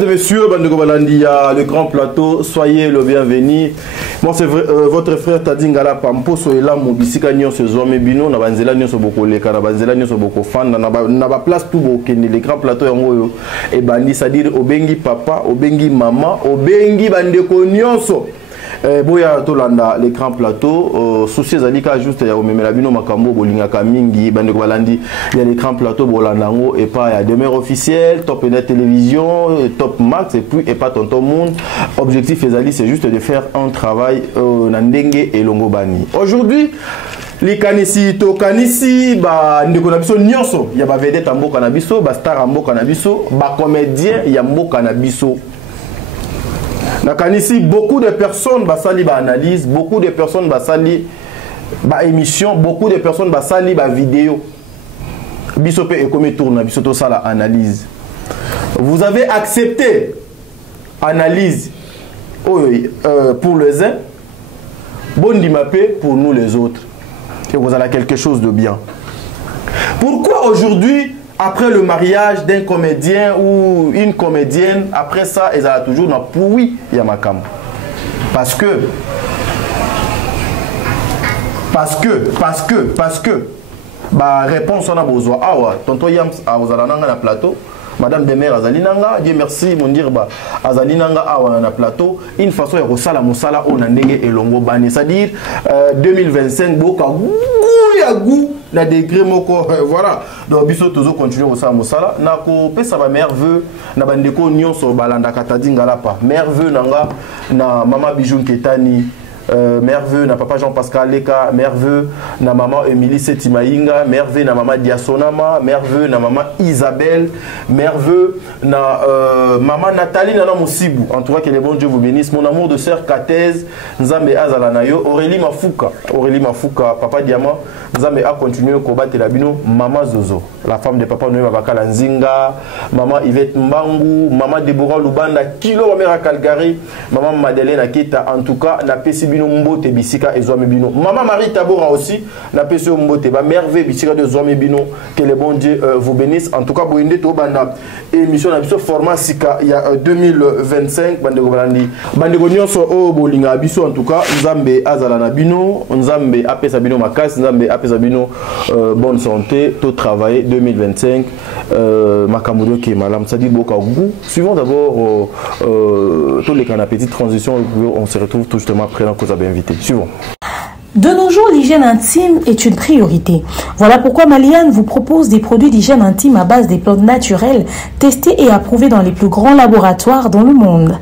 Mesdames et messieurs, Bandeko Balandia, le grand plateau, soyez le bienvenu. Moi, c'est votre frère Tadingala Pampo, soyez là, mon bisika nyon se zoome bino, na banzela nyon se boko leka, na banzela nyon se boko fan, na ba place tout bokende, le grand plateau yango et bandi, c'est-à-dire obengi papa, obengi maman, obengi bandeko nyonso. Boya tolanda l'écran plateau souci zalika juste ya omemela bino makambo bolinga kamingi bande ko balandi il y a l'écran plateau bolandango et pas ya demeure officielle top net télévision top max et puis et pas tonton monde objectif ezali c'est juste de faire un travail na ndenge et longo bani aujourd'hui likanisi to kanisi ba ndeko na biso nyonso ya ba vedette mboka na biso ba star mboka na biso ba comédien ya mboka na biso. Nakanisi, beaucoup de personnes basali ba analyse, beaucoup de personnes basali ba émission, beaucoup de personnes basali ba vidéo. Bisope et comme tourne, bisoto ça la analyse. Vous avez accepté analyse pour les uns, bon dimapé pour nous les autres. Et vous avez quelque chose de bien. Pourquoi aujourd'hui après le mariage d'un comédien ou une comédienne, après ça, ils ont toujours dans pourri Yamakam. Parce que, bah, réponse on a besoin. Ah ouais, tonton Yams, vous allez dans le plateau. Madame Demer Azalinanga, Dieu merci, mon dire, bah, Azalinanga, dans le plateau. Une façon, il y a Moussala, on a négé et longo bani. C'est-à-dire, 2025, boka, goût. Na degré moko voilà donc biso toujours continuer au sa mosala na ko pesa ba merveilleux na bandeko nyonso balanda katadingala pa merveilleux nanga na mama Bijou Ketani merveilleux na papa Jean-Pascal Leka merveilleux na maman Émilie Setimainga merveilleux na maman Diasonama merveilleux na maman Isabelle merveilleux na maman Nathalie na Mosibu en tout cas que les bons Dieu vous bénisse mon amour de sœur Katez Nzambe azala na yo Aurélie Mafuka papa Diamant Nzambe a continué combattre la bino maman Zozo la femme de papa Noé Babakala Nzinga maman Yvette Mbangu maman Deborah Lubanda kilo wa mère Calgary maman Madeleine Akita en tout cas na pesi bino mbote bisika et zoame bino maman Marie Tabora aussi na pesi mbote ba merveille bisika de zoame bino que le bon Dieu vous bénisse en tout cas boinde to banda émission na biso format sika il y a 2025 bande ko balandi bande ko nyonso o bolinga biso en tout cas Nzambe azala na bino Nzambe apesa bino makasi Nzambe apesa bino bonne santé tout travail 2025 makamuro qui malam ça dit beaucoup goût suivons d'abord tous les canapés petite transition on se retrouve tout justement après la cause à bien invité suivons. De nos jours, l'hygiène intime est une priorité. Voilà pourquoi Maliane vous propose des produits d'hygiène intime à base des plantes naturelles testés et approuvés dans les plus grands laboratoires dans le monde.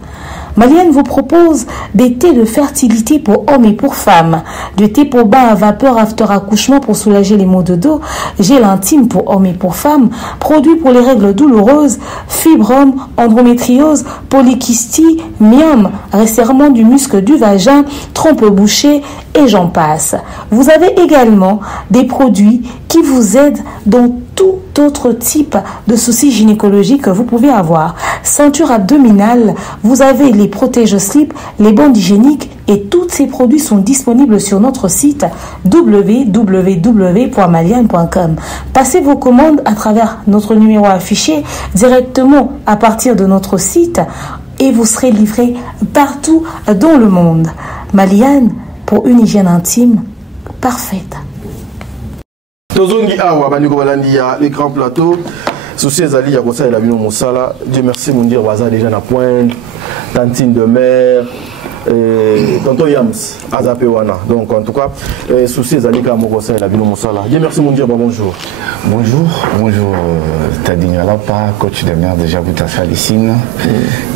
Maliane vous propose des thés de fertilité pour hommes et pour femmes, du thé pour bain à vapeur after accouchement pour soulager les maux de dos, gel intime pour hommes et pour femmes, produits pour les règles douloureuses, fibrome, endométriose, polykystie, myome, resserrement du muscle du vagin, trompe bouchée et j'en passe. Vous avez également des produits qui vous aident dans tout autre type de soucis gynécologiques que vous pouvez avoir. Ceinture abdominale, vous avez les protège-slip, les bandes hygiéniques et tous ces produits sont disponibles sur notre site www.maliane.com. Passez vos commandes à travers notre numéro affiché directement à partir de notre site et vous serez livré partout dans le monde. Maliane, pour une hygiène intime parfaite. Tozongi awa bandeko balandi ya l'écran plateau souci ezali ya kosa la bino mosala Dieu merci mon dire baza déjà na pointe tantine de mer tonton Yams azape wana donc en tout cas souci ezali ka mo kosa la bino mosala Dieu merci mon dire bonjour bonjour Tadingala pa coach de mer déjà vous ta salicine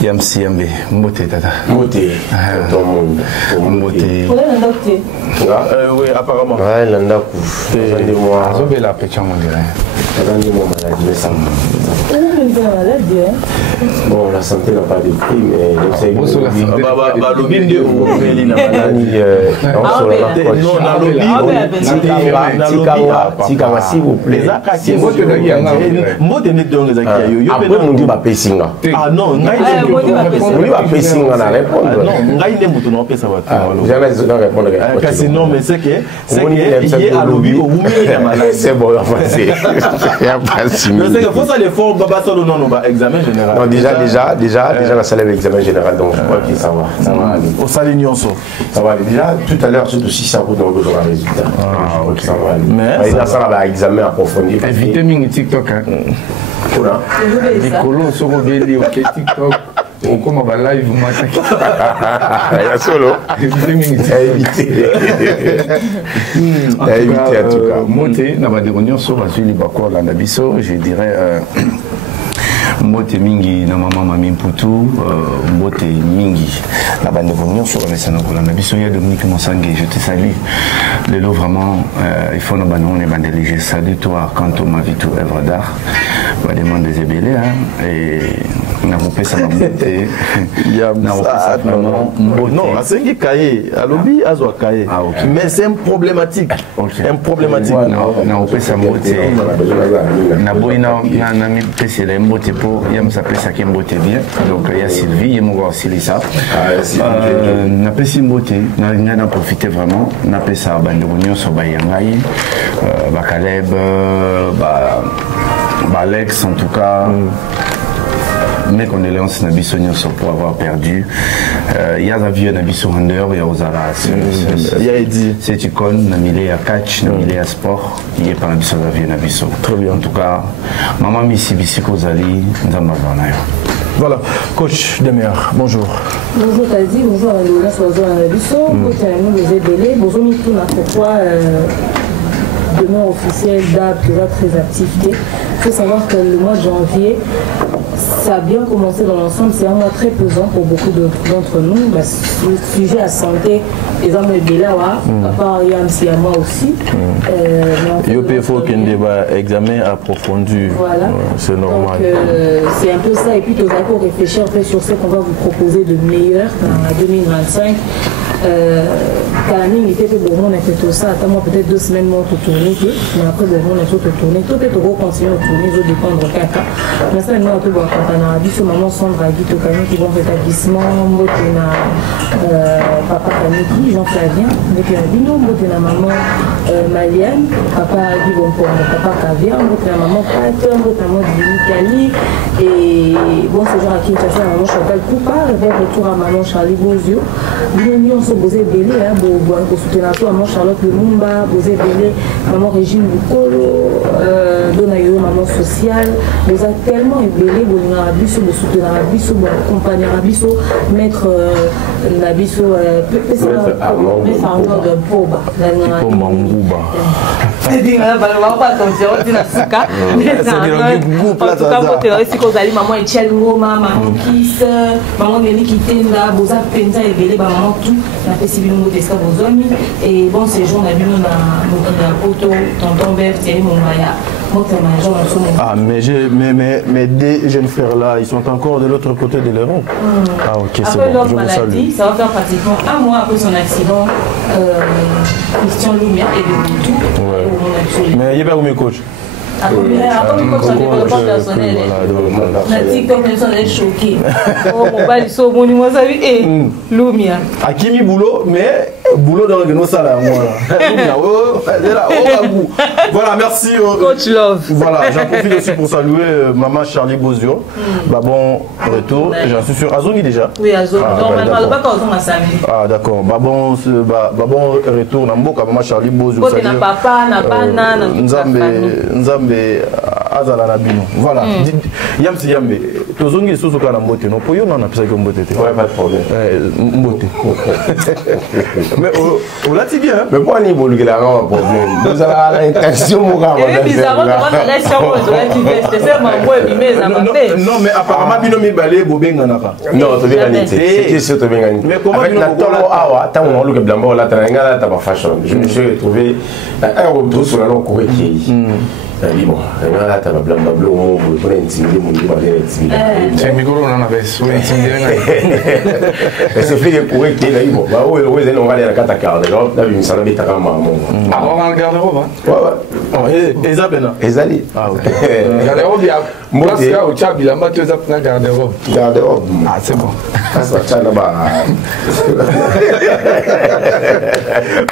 Yams Yambe mbote tata mbote tonton mbote oui apparemment ouais landaku moi azobe la petite mon dirait bon la santé n'a pas de prix mais lobby au Beli na malani non na lobby s'il vous plaît mbote ne donc ezaki yo yo après mundi ba pesinga ah non ngai mundi ba pesinga na répondre non ngai ne mutu no pesa watu jamais je dois répondre kasi non mais c'est que il est à lobby au Beli na malani c'est bon c'est il y a pas si mais c'est que faut ça l'effort baba solo non ba examen général non déjà la salle l'examen général donc je crois que ça va aller au salle nyonso ça va aller déjà tout à l'heure surtout si ça vous donne besoin de résultat ok ça va aller mais ça va examen approfondi éviter mingi TikTok hein voilà Nicolo soko beli ok TikTok on comme va live moi ya solo éviter mingi éviter en tout cas monter na ba de réunion sur va suivre bakor là na biso je dirais mbote mingi na mama mami mputu mbote mingi na bande réunion sur la scène ko na biso ya Dominique Monsangue je te salue le lot vraiment il faut nos banon les bandes légers salut toi quand ma vie tout œuvre d'art va demander des ébélés hein et na coupé ça mbote ya non asengi kaye alobi azwa kaye mais c'est un problématique un problématique na coupé ça mbote na boina na mi pese la mbote pour yam s'appelle ça qui mbote bien donc il y a Sylvie et mon aussi ça na pesi mbote na profiter vraiment na pesa bande réunion sur bayangai ba Caleb ba Alex en tout cas mes condoléances Nabiso Nyonso pour avoir perdu. Il y a Zavieux Nabiso Hander, il y a Ozara, il y a Eddie. C'est Icon, Namilé à catch, Namilé à sport, il est pas Nabiso Zavieux Nabiso. Très bien. En tout cas, Maman Missi Bissiko Zali, Nzamba Vanayo. Voilà, coach Demer, bonjour. Bonjour Tazi, bonjour à Léona Sozo Nabiso, bonjour à nous les ébélés, bonjour Mitou, pourquoi demain officiel d'AB qui va très activité. Il faut savoir que le mois de janvier, ça a bien commencé dans l'ensemble, c'est un mois très pesant pour beaucoup d'entre nous. Le sujet à santé, les hommes de là, à part Yamsi à moi aussi. Il faut qu'il y ait un débat examen approfondi. Voilà. C'est normal. C'est un peu ça. Et puis, tu vas pour réfléchir un peu sur ce qu'on va vous proposer de meilleur en 2025. Kalani était bon, on a fait tout ça. Attends, moi, peut-être 2 semaines, moi, tout tourner. Mais après, bon, on a tout tourné. Tout est au continuer à tourner, je dépends de caca. Mais ça, nous, on a tout bon. Quand on a vu ce maman Sandra Guito Kami qui vont rétablissement, Mbotena papa Kaniki, Jean Flavien, Mbotena Bino, Mbotena maman Malienne, papa Guy Bonpon, papa Kavia, Mbotena maman Pater, Mbotena maman Kali. Et bon, ce genre à qui ça maman Chantal Coupa, avec retour à maman Charlie Bozio. Nous, on se posait belé, hein, pour soutenir maman Charlotte Lumumba, posé belé, maman Régine Bukolo, Donayo, maman sociale. Nous avons tellement belé, on a Nabiso, de soutenir Nabiso, de accompagner Nabiso, mettre Nabiso, Arnaud de Poba. Maman Etienne Roma, maman Kiss, maman Nelly Kitenda, Boza Penza et Belé, maman tout, la festival de Tesca Bozomi. Et bon, ces jours, on a vu dans Poto, tonton Bert, Thierry Mombaya. Ah, mais des jeunes frères là, ils sont encore de l'autre côté de l'Europe. Ah, ok, c'est bon. Je vous salue. Ça va faire pratiquement un mois après son accident. Christian Lumière est de tout. Ouais. Mais il y a pas où mes coachs. Après, comme son développement personnel, la TikTok, les gens sont choqués. Oh, mon bal, ils sont bons, moi, ça et Lumia. Akimi boulot, mais boulot dans le ça là, voilà, merci. Coach Love. Voilà, j'en profite aussi pour saluer maman Charlie Bozio. Bah bon retour, j'en suis sûr. Azongi déjà. Oui, Azongi. Donc, on ne parle pas quand on a samedi. Ah, d'accord. Bah bon retour, Namboka, maman Charlie Bozio. Salut. Na papa, na bana, na Nzambe azala na bino. Voilà. Yamsi yambe. Tozongi soso kana mbote no po yo na pisa ko mbote te. Ouais, pas de problème. Mbote. Mais on l'a dit bien. Mais pourquoi ni bolu la un problème. Nous avons l'intention mon gars. Et bizarrement comment la laisse on doit divers. C'est moi moi bimé ça m'a fait. Non mais apparemment bino mi balé bobenga naka. Non, to benga nité. C'est qui c'est to benga nité. Mais comment bino tolo awa tant on le blambo la tanga la ta fashion. Je me suis retrouvé un retour sur la longue qui bon, là, tu as blanc, pour intimider mon livre, c'est un micro, on en avait souvent intimidé. C'est fait des courriers qui est là, bon, on va aller à la carte à garde-robe, là, il s'en avait ta maman. Ah, on va le garde-robe, hein? Ouais. Et ça, maintenant? Et ça, ah, ok. Garde-robe, il y a moi, c'est là où tu as vu la main, tu as pris un garde-robe. Garde-robe. Ah, c'est bon.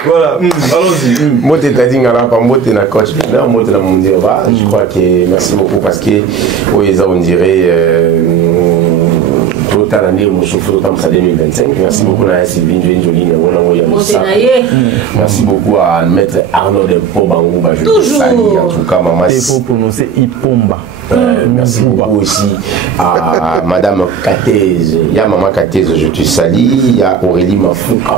Voilà, allons-y. Moi, tu t'as dit que moi, tu es un coach. Moi, tu es mon Dieu. Je crois que merci beaucoup parce que, on dirait, tout à l'année, on chauffe autant que 2025. Merci beaucoup à Sylvie Joline. Merci beaucoup à maître Arnaud Dempo Bangou. Toujours. En tout cas, maman. Il faut prononcer Ipomba. Merci beaucoup aussi à Madame Katez. Il y a Maman Katez, je te salue. Il y a Aurélie Mafouka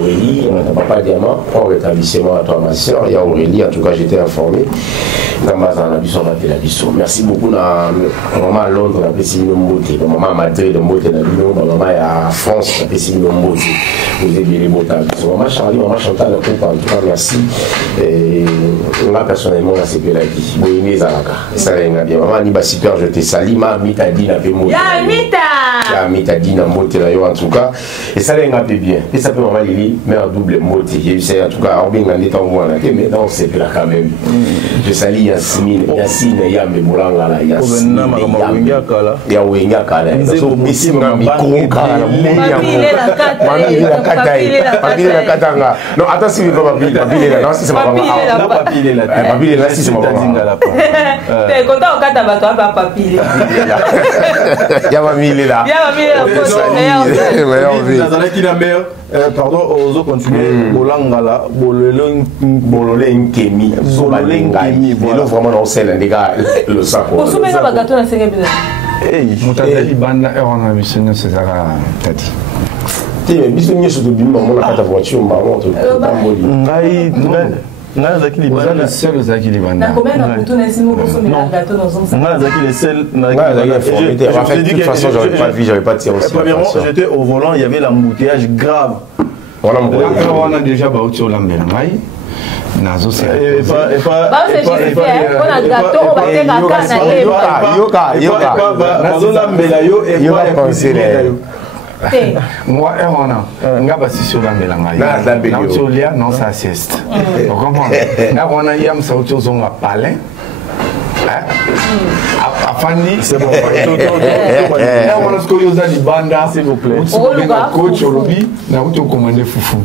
Aurélie, Papa Diamant, pour rétablissement à toi, ma soeur. Il y a Aurélie, en tout cas, j'étais informé. Merci beaucoup à Maman Londres, on a appelé Simon Mbote. Maman Madrid, Mbote, Maman à France, on a appelé Simon Mbote. Vous avez les mots. Maman Charlie, Maman Chantal, en tout cas, merci. Et moi, personnellement, c'est que la vie. Vous aimez Zalaka. Ça va bien. Maman Niba super, je te salue. Ma mita dit na pemo. Ya mita dit na moté là en tout cas. Et ça va bien. Et ça peut maman Lili, mais en double moté. Je en tout cas, on bien gagné tant moi là. Mais non, c'est là quand même. Je salue Yasmine Yambe Molanga là. Yasmine ya Wenga kala. So bisi na micro kala. Mamie la katanga. Non, attends si vous papille là. Non, si c'est pas papille là. Papille là si c'est pas t'es content au cas d'abattoir, papille. Il y a mamie là. Il y a mamie là. Pardon, aux autres continuer. Bolangala, Bololeng Kemi, Sobalengami. Voilà, vraiment, on sait les gars, le sac. Pour soumettre la gâteau, c'est bien. Moutadali Banda, on a vu ce que c'est ça. Tati. Tu es bien sur le bimba, on a ta voiture, on va monter. Vous êtes le seul Zaki Libanda. Combien de toute façon, j'avais pas vu, j'avais pas tiré aussi. Premièrement, j'étais au volant, il y avait l'embouteillage grave. On a déjà battu au Lambelangaï. Nazo c'est moi on a passé sur la mélange non ça sieste on a yam ça autre chose on a parlé afandi c'est bon on a ce que vous avez banda s'il vous plaît coach au lobby na vous commandé foufou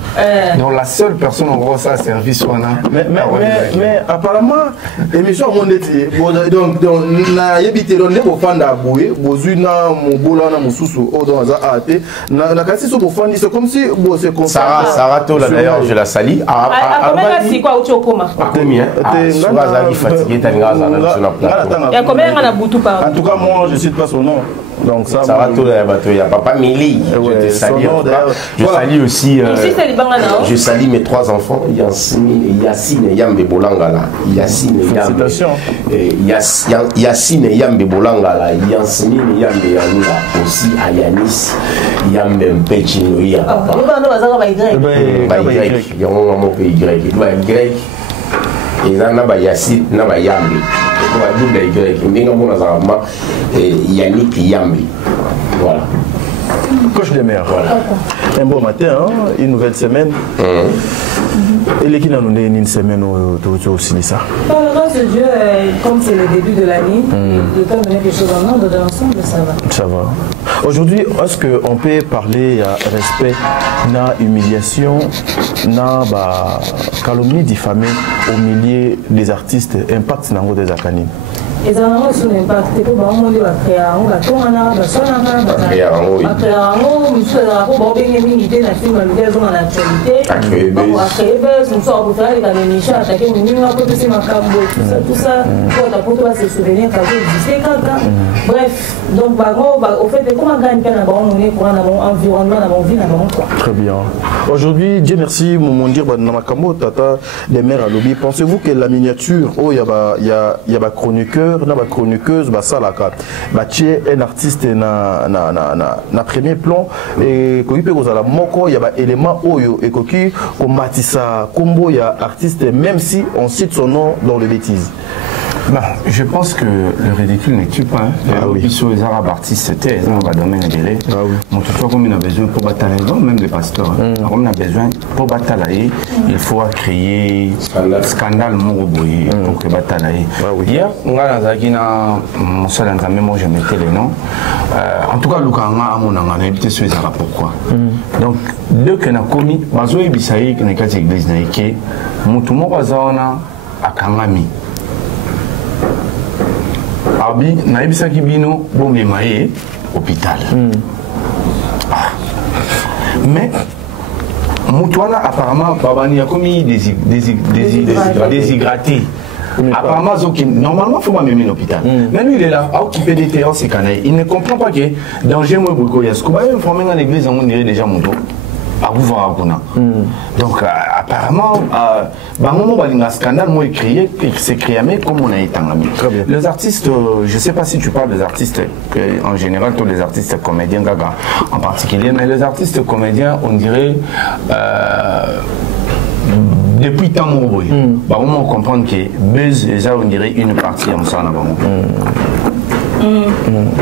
donc la seule personne en gros ça service on a mais apparemment émission mon donc na yebité donc ne bofanda boué bozuna mo bola na mususu o dans za até na kasi so bofandi c'est comme si bon c'est comme Sarah Tola d'ailleurs je la salue c'est quoi au coma combien sur Azali fatigué tanga il y a combien on a boutou par en tout cas moi je cite pas son nom donc ça va tout là bateau il y a papa Mili je te salue je salue aussi je salue mes 3 enfants Yassine Yambe Bolangala Yassine Yambe Bolangala Yassine Yambe Yanula aussi à Yanis Yambe Mpechino ya papa il y a un mot Y et là na Yassine na Yambe double Y ndinga mona zama Yannick Yambi voilà coach des mers voilà un bon matin hein, une nouvelle semaine et les qui n'ont une semaine aussi ça grâce à Dieu comme c'est le début de l'année le temps de mettre les choses en ordre de l'ensemble ça va aujourd'hui est-ce qu'on peut parler à respect na humiliation na calomnie diffamée au milieu des artistes impact nango des akanines et ça n'a pas son impact pour moi on dit créer on va tout on a créer on bien minité na film malgré on a l'actualité on va créer on sort pour faire les émissions attaquer mon numéro pour c'est ma cambo tout ça pour toi se souvenir quand existait quand bref donc au fait comment gagne pas là-bas on est pour un environnement dans vie là-bas quoi très bien aujourd'hui Dieu merci mon dire na makambo tata des mères à lobby pensez-vous que la miniature oh il y a chroniqueur na ba chroniqueuse ba salaka ba tie un artiste na premier plan et ko ipe ko za la moko il y a ba élément oyo et koki ko matisa kombo ya artiste même si on cite son nom dans les bêtises Je pense que le ridicule ne tue pas. Les artistes, c'était dans le domaine de l'élève. Mon tuteur, comme il a besoin pour batailler, même les pasteurs, comme il a besoin pour batailler, il faut créer scandale pour que batailler. Hier, on a mon seul entraînement, moi je mettais les noms. En tout cas, Lukanga, mon on a évité ce pourquoi. Donc, dès qu'on a commis, Bazo et Bissaï, qui n'est pas l'église, Moutouma Bazana à Kangami. Abi, Naïbisa Kibino, bon, mais maïe, hôpital. Mais, Moutouana, apparemment, Babani a commis déshydraté. Apparemment, normalement, il faut pas m'aimer l'hôpital. Mais lui, il est là, à occuper des terrains, c'est canaille. Il ne comprend pas que danger, moi, beaucoup, il y a ce qu'on va informer dans l'église, on dirait déjà Moutou. Donc, apparemment, il y a un scandale, moi, c'est créé, mais comme on a été en ami. Les artistes, je ne sais pas si tu parles des artistes, en général, tous les artistes comédiens, Gaga en particulier, mais les artistes comédiens, on dirait. Depuis tant on comprend que Buzz, on dirait une partie à Moussana Bango.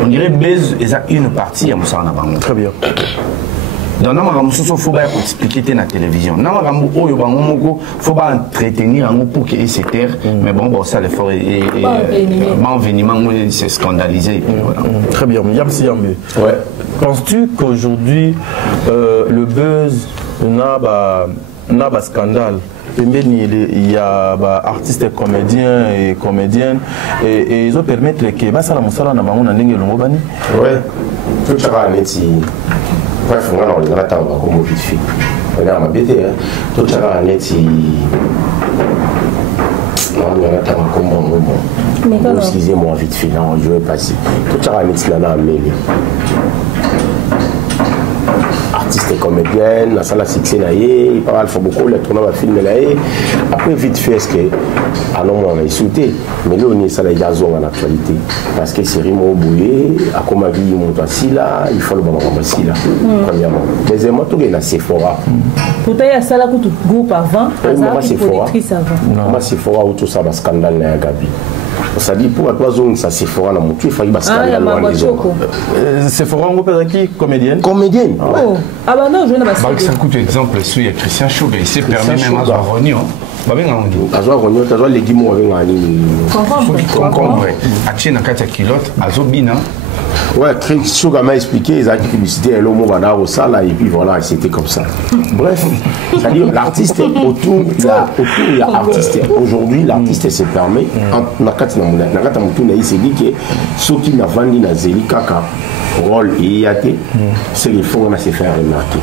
On dirait Buzz, une partie à Moussana Bango. Très bien. Donc, il faut expliquer dans la télévision. Il faut entretenir pour qu'il se taire. Mais bon, ça, l'effort est c'est scandalisé. Très bien. Penses-tu qu'aujourd'hui, le Buzz n'a pas scandale? Il y a artistes comédiens et comédiennes et ils ont permis que ça la musala na bango na ndenge longo bani. Ouais. Tout ça va neti. Bref, on a le temps comme vite fait. On a ma bête tout ça va neti. On a le temps comme bon. Excusez-moi vite fait là, je vais passer. Tout ça va neti là na mêlé. Artiste et comédienne, la salle à succès, il parle beaucoup, le tournoi va filmer là. Après, vite fait, est-ce que, alors on a sauté, mais là, on est ça, il y a en actualité. Parce que c'est Rimo Bouye, à Komagi, il monte assis là, il faut le bon assis là, premièrement. Deuxièmement, tout est dans Sephora. Pourtant, il y a ça là, tout groupe avant, moi, Sephora. Moi, Sephora, où tout ça va scandale là, Gabi. Ça dit pour toi zone ça Sephora na mutu il faut y scandale là les autres. Sephora on peut qui comédienne. Comédienne. Ah bah non, je ne vais pas ça. Ça coûte exemple il y a Christian Chouga il s'est permis même à Rognon. Ba benga on dit. Azwa Rognon, azwa légumes avec ngani. Concombre. Atie na kati ya kilote azobina. Ouais, Chris Chouga m'a expliqué, ils ont dit publicité, elle au Bada au Sala, et puis voilà, c'était comme ça. Bref, c'est-à-dire l'artiste autour, il y a artiste. Aujourd'hui, l'artiste se permet, il s'est dit que ceux qui n'ont vendu la Zéli Kaka, rôle et IAT, c'est les fonds qu'on se faire remarquer.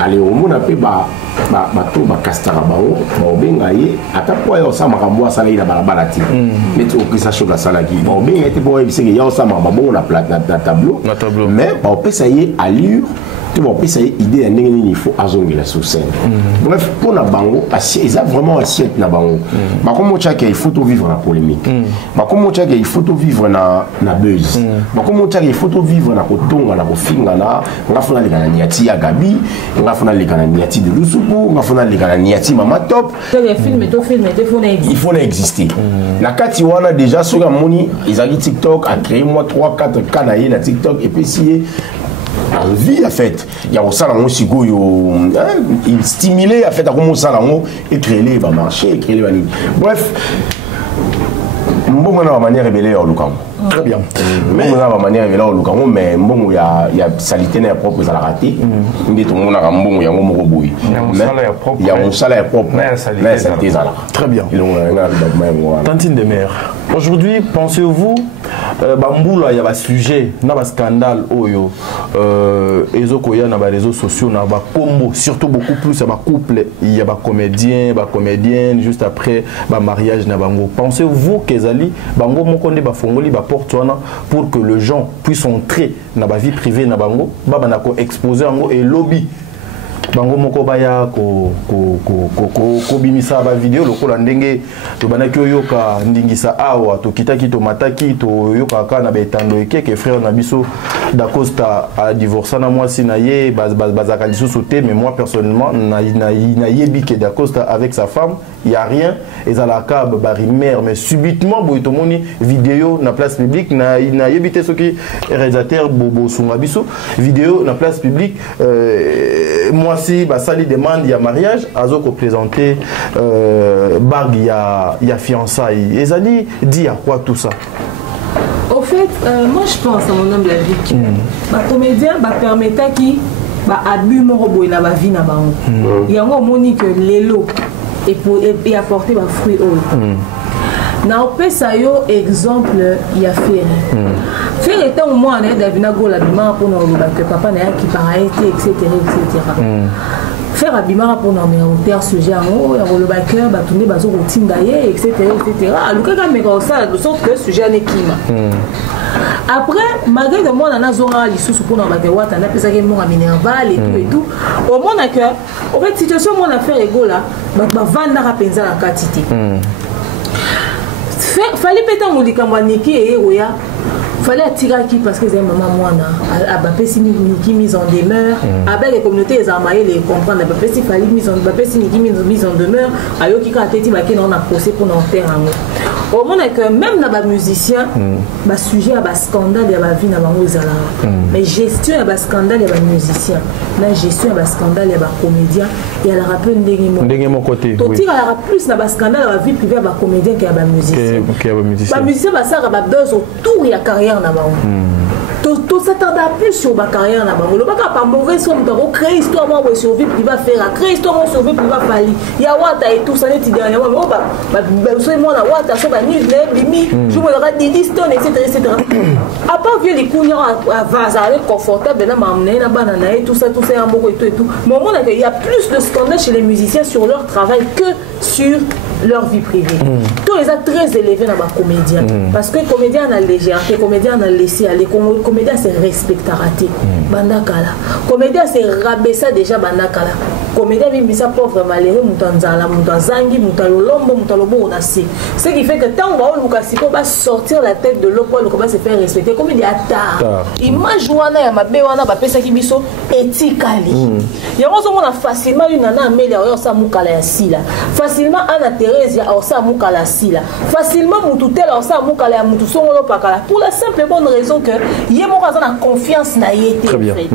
Allez, au monde, on bato bakastara bango baobenga ye ata po ya osama kambo asala ina balabala ti mais tu okisa shoka sala ki baobenga ete po ebiseke ya osama babongo na tableau mais baopesa ye allure tu vas opesa ye idée ya ndenge nini il faut azongela sur scène. Bref, pour na bango ils a vraiment assiette na bango bakomo tchake il faut tout vivre na polémique bakomo tchake il faut tout vivre na buzz bakomo tchake il faut tout vivre na kotonga na kofinga na ngafuna leka na niati ya Gabi ngafuna leka na niati de Lusupu ngafuna leka na niati Mama Top il faut exister na kati wana déjà sur la moni ils ont TikTok a créé moi 3-4 canaux na TikTok et puis si en vie en fait il y a aussi un sigoyo il stimulé en fait à comment ça et créer les va marcher créer les bref bon on a une manière révélée au Lukambo très bien mais on a une manière révélée au Lukambo mais bon il y a salité n'est propre ça la raté mais tout le monde a un bon il y a un mot boui il y a un salaire propre mais salité ça très bien Tantine de mer aujourd'hui pensez-vous Bamboula il y a un sujet na un scandale oyo ezokoya na ba réseaux sociaux na ba combo surtout beaucoup plus ba couple il y a ba comédien ba comédienne juste après ba mariage na bango pensez-vous que ezali bango moko nde ba fongoli ba porte wana pour que les gens puissent entrer na ba vie privée na bango ba na ko exposer bango et lobby bango moko baya ko bimisa ba vidéo lokola ndenge to banaki oyoka ndingisa awa to kitaki to mataki to yoka kana betando ekeke frère na biso Da Costa a divorcé na moi si na ye bazaka lisusu te, mais moi personnellement na yebi que Da Costa avec sa femme il y a rien et ça la cab barimère mais subitement boitomoni vidéo na place publique na yebité ce qui réalisateur bobo sunga biso vidéo na place publique moi si basali demande il y a mariage azoko présenter bague il y a fiançailles et ça dit à quoi tout ça? Au fait, moi je pense à mon humble avis que les comédiens permettent qu'ils abus mon robot et la vie na bango. Il y a un monique l'élo et apporter des fruits au. Na opé ça yo exemple il y a fait. Faire était au moins on davina go la bima pour nous que papa na qui paraît etc. Faire abimara pour nous mais on terre sujet en haut et le backer ba tourner bazo routine d'ailleurs etc. Alors que quand mais ça de sorte que sujet n'est qui après malgré que moi on a zora lisusu pour nous backer wata na pesa que moi minerval et tout au moins que en fait situation moi on a fait ego là ba vanda rapenza la quantité fallait péter mon likamwa niki et oya fallait attirer qui parce que c'est maman moi na abapesi niki mise en demeure avec les communautés les armaillés les comprendre abapesi fallait mise en demeure ayoki ka teti ba ki na procès pour en terre au moment que même na ba musicien ba sujet à ba scandale ya ba vie na bango ezala mais gestion ya ba scandale ya ba musicien na gestion ya ba scandale ya ba comédien et la rappel ndenge mon côté to tira la plus na ba scandale ya ba vie privée ya ba comédien que ya ba musicien ba musicien ba ça ba besoin autour ya carrière na bango tout s'attendait plus sur ma carrière là-bas. Le bac pas mauvais somme de créer histoire moi sur vie privée faire créer histoire moi sur vie privée fali. Il y a wata et tout ça net dernièrement moi moi la wata so ba ni bimi je me regarde des stone etc. À part vieux les couillons à vazaler confortable na m'amener na banana et tout ça un beaucoup et tout. Mais au moment il y a plus de scandales chez les musiciens sur leur travail que sur leur vie privée. Tous les acteurs très élevés dans ma comédien parce que comédien a légèreté, comédien a laissé aller, comédien c'est respecté raté. Bandakala. Comédien c'est rabaisser déjà bandakala. Comédien vit ça pauvre malheureux mutanzala, mutazangi, mutalolombo, mutalobo onasi. Ce qui fait que tant on va au Lukasiko va sortir la tête de l'eau pour le commencer à faire respecter comme il y a tard. Image wana ya mabe wana ba pesa ki biso etikali. Yango zo mona facilement une nana amelia yo sa mukala ya sila. Facilement ana Thérèse ya osa mukala sila. Facilement mututel osa mukala ya mutu songolo pakala pour la simple bonne raison que yé mo kaza na confiance na yété en fait.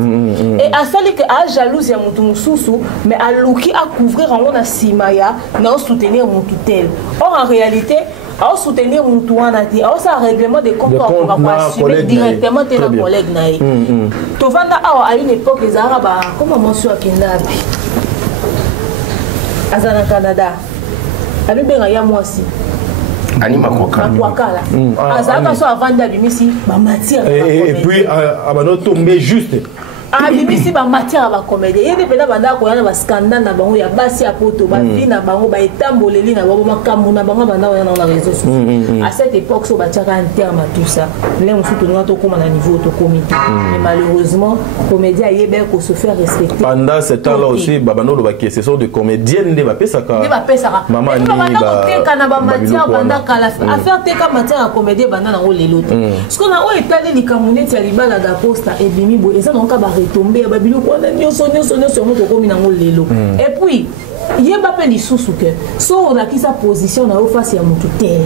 Et à sali que a jalouse ya mutu mususu mais à luki à couvrir en na simaya na soutenir mututel. Or en réalité à soutenir mutuana ti à ça règlement de compte pour assumer directement tes collègues naï. Tovanda à une époque les arabes comment monsieur akindabi azana Canada avec Benaya moi aussi Anima Kwakala azaka so avanda bimisi ba matière et puis abano tomber juste bimisi ba matière ba comédie yede pena banda ko yana ba scandale na bango ya basi apoto ba vie na bango ba etamboleli na bango makambo na bango banda wana na réseaux sociaux à cette époque so ba tiaka en terme à tout ça les musu to na to koma na niveau to comité mais malheureusement comédien yebe ko se faire respecter pendant ce temps là aussi babano lo ba qui ce sont de comédiennes de ba pesaka maman ni ba kana ba matière banda kala affaire te ka matière à comédie banda na lelo te parce qu'on a o étalé ni kamuneti ya libala da Costa et bimi bo eza donc ba tomber babilo ko na nyonso moto ko mina ngolelo et puis yeba pe lisusu que so on a qui sa position na face ya mutu terre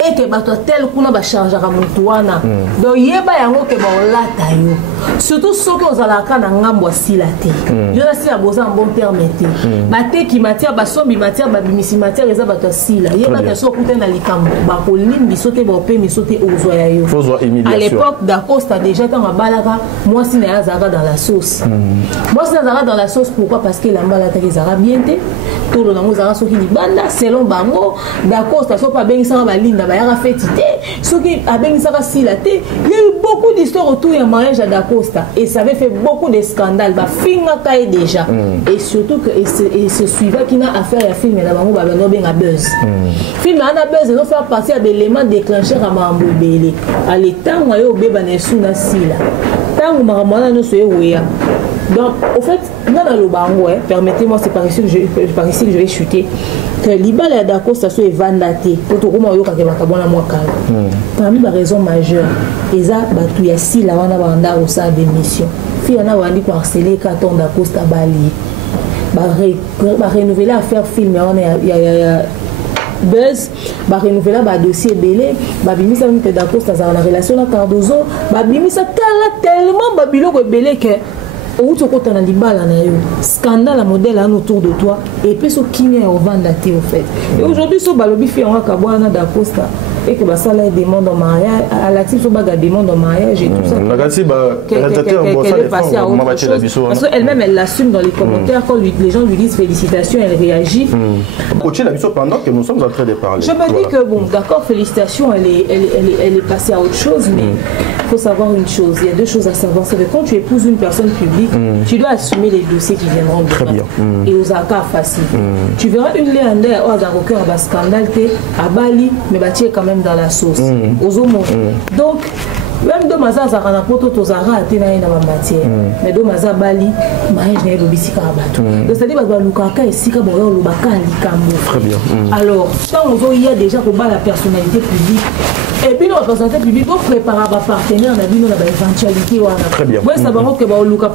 et que bato tel kuna ba charger à mutu wana donc yeba yango ke ba olata yo surtout ceux qui ozala kana ngambo asila te yo na sila boza en bon terme te bate ki matière ba sombi matière ba bimisi matière eza bato asila yeba ke so kuta na likambo ba ko limbi sote ba pe mi sote ozo ya yo à l'époque Da Costa déjà dans la balaka moi si na azaka dans la sauce moi si na azaka dans la sauce pourquoi parce que la balaka les arabiens tout le monde a soki libanda selon bango Da Costa so pas bengi ça ba linda ba ya fetité soki a bengi ça sila te il y a eu beaucoup d'histoires autour du mariage à Da Costa et ça avait fait beaucoup de scandales ba finga kai déjà et surtout que et se suivait qui n'a affaire à film na bango ba no benga buzz film na buzz no faire partie de l'élément déclencheur à mambo belé à l'état yo beba na suna sila tangu maramana no so eweya donc au fait permettez-moi, c'est par ici que je vais chuter. Que Libala et Dacosta sont vandatés. Parmi les raisons majeures, ils ont yasi la wana banda au sa démission. Fi yana wandi ko harceler Katon Dacosta Bali. Ba renouveler à faire film ya buzz, ba renouveler ba dossier belé, ba bimisa mite Dacosta za na relation na Cardozo, ba bimisa kala tellement ba biloko belé que où tu as un scandale modèle autour de toi et puis ce qui est au vendaté au fait. Et aujourd'hui, ce balobi fait un cabouana d'Acosta et que ça là demande en mariage, à l'actif, baga demande en mariage et tout ça. Qu'elle est passée à autre chose. Parce qu'elle-même, elle l'assume dans les commentaires quand les gens lui disent félicitations, elle réagit. Pendant que nous sommes en train de parler. Je me dis que bon, d'accord, félicitations, elle est passée à autre chose, mais il faut savoir une chose. Il y a deux choses à savoir. C'est que quand tu épouses une personne publique, tu dois assumer les dossiers qui viendront de très bien. Et aux accords faciles. Tu verras une léandère aux avocats à scandale à Bali, mais tu es quand même dans la sauce. Aux homos. Donc, même de Maza Zarana Poto Tozara a été dans la matière. Mais de Maza Bali, mariage n'est pas bisika abatou. Donc, c'est-à-dire que Lukaka et Sika Boyo Lubaka Likambo. Très bien. Alors, quand on y a déjà pour la personnalité publique, et puis, la personnalité publique, on prépare un partenaire, on a vu l'éventualité. Très bien. Oui, ça va que Luka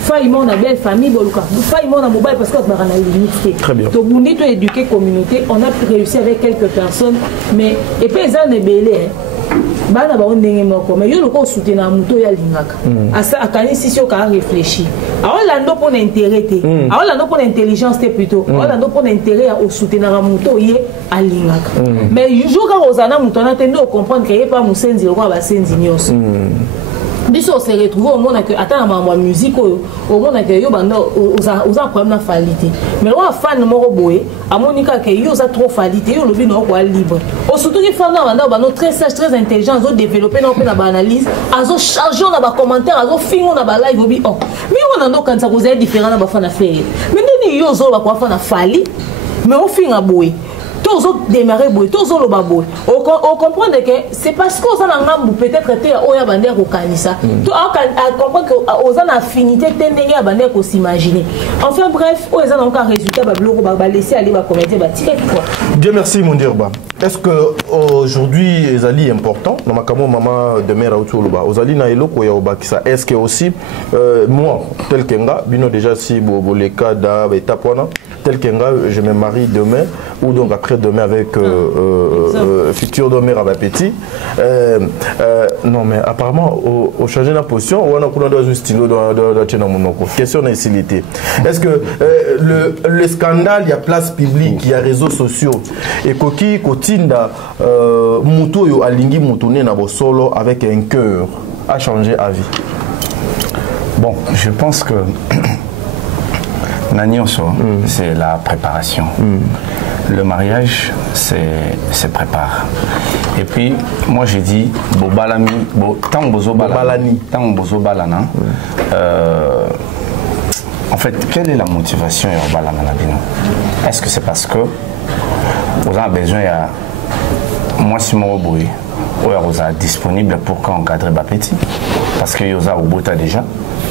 faillement on a belle famille, faillement on a mobile parce qu'on a la limite. Très bien. Donc, on dit éduquer communauté, on a réussi avec quelques personnes, mais et puis les gens sont belés. Bana ba ondenge moko mais yo loko soutenir muto ya lingaka asa akani sisi oka réfléchir aola ndo pour intérêt te aola ndo pour intelligence te plutôt aola ndo pour intérêt au soutenir muto ye alingaka mais jour quand ozana muto na tendo comprendre que ye pas musenzi loko ba senzi nyos biso on se retrouve au monde que attends ma musique au monde que yo banda oza problème na falité mais wa fan moko boye amonika que yo za trop falité yo lobi no kwa libre au surtout que fan na banda très sage très intelligent zo développer na ba analyse azo charger na ba commentaire azo fingo na ba live obi oh mais on ando kanza ko za différent na ba fan na faire mais ndeni yo zo ba kwa fan na fali mais on finga boye tous démarrer boy tous le baboy on comprend que c'est parce que ça n'a peut-être été oya bander ko kanisa to a comprendre que aux en affinité tendenge ya bander ko s'imaginer enfin bref aux en encore résultat ba bloko ba laisser aller ba commettre ba tirer quoi. Dieu merci mon dirba. Est-ce que aujourd'hui ezali important na makamo maman de mère autoluba ozali na eloko ya obakisa est-ce que aussi moi tel kenga bino déjà si le cas da étape tel kenga je me marie demain ou donc après demain avec futur demain à petit non mais apparemment au changer la position on a coulé dans un stylo dans monoko question d'incilité est-ce que le scandale il y a place publique il y a réseaux sociaux et koki kotinda muto yo alingi mutune na bosolo avec un cœur a changé à vie. Bon, je pense que Nanyonso, c'est la préparation. Le mariage, c'est prépare. Et puis, moi j'ai dit, tant bozo balani, en fait, quelle est la motivation de balana? Est-ce que c'est parce que vous avez besoin de moi si mon boy ou vous êtes disponible pour encadrer ma petit parce que vous avez au bota déjà?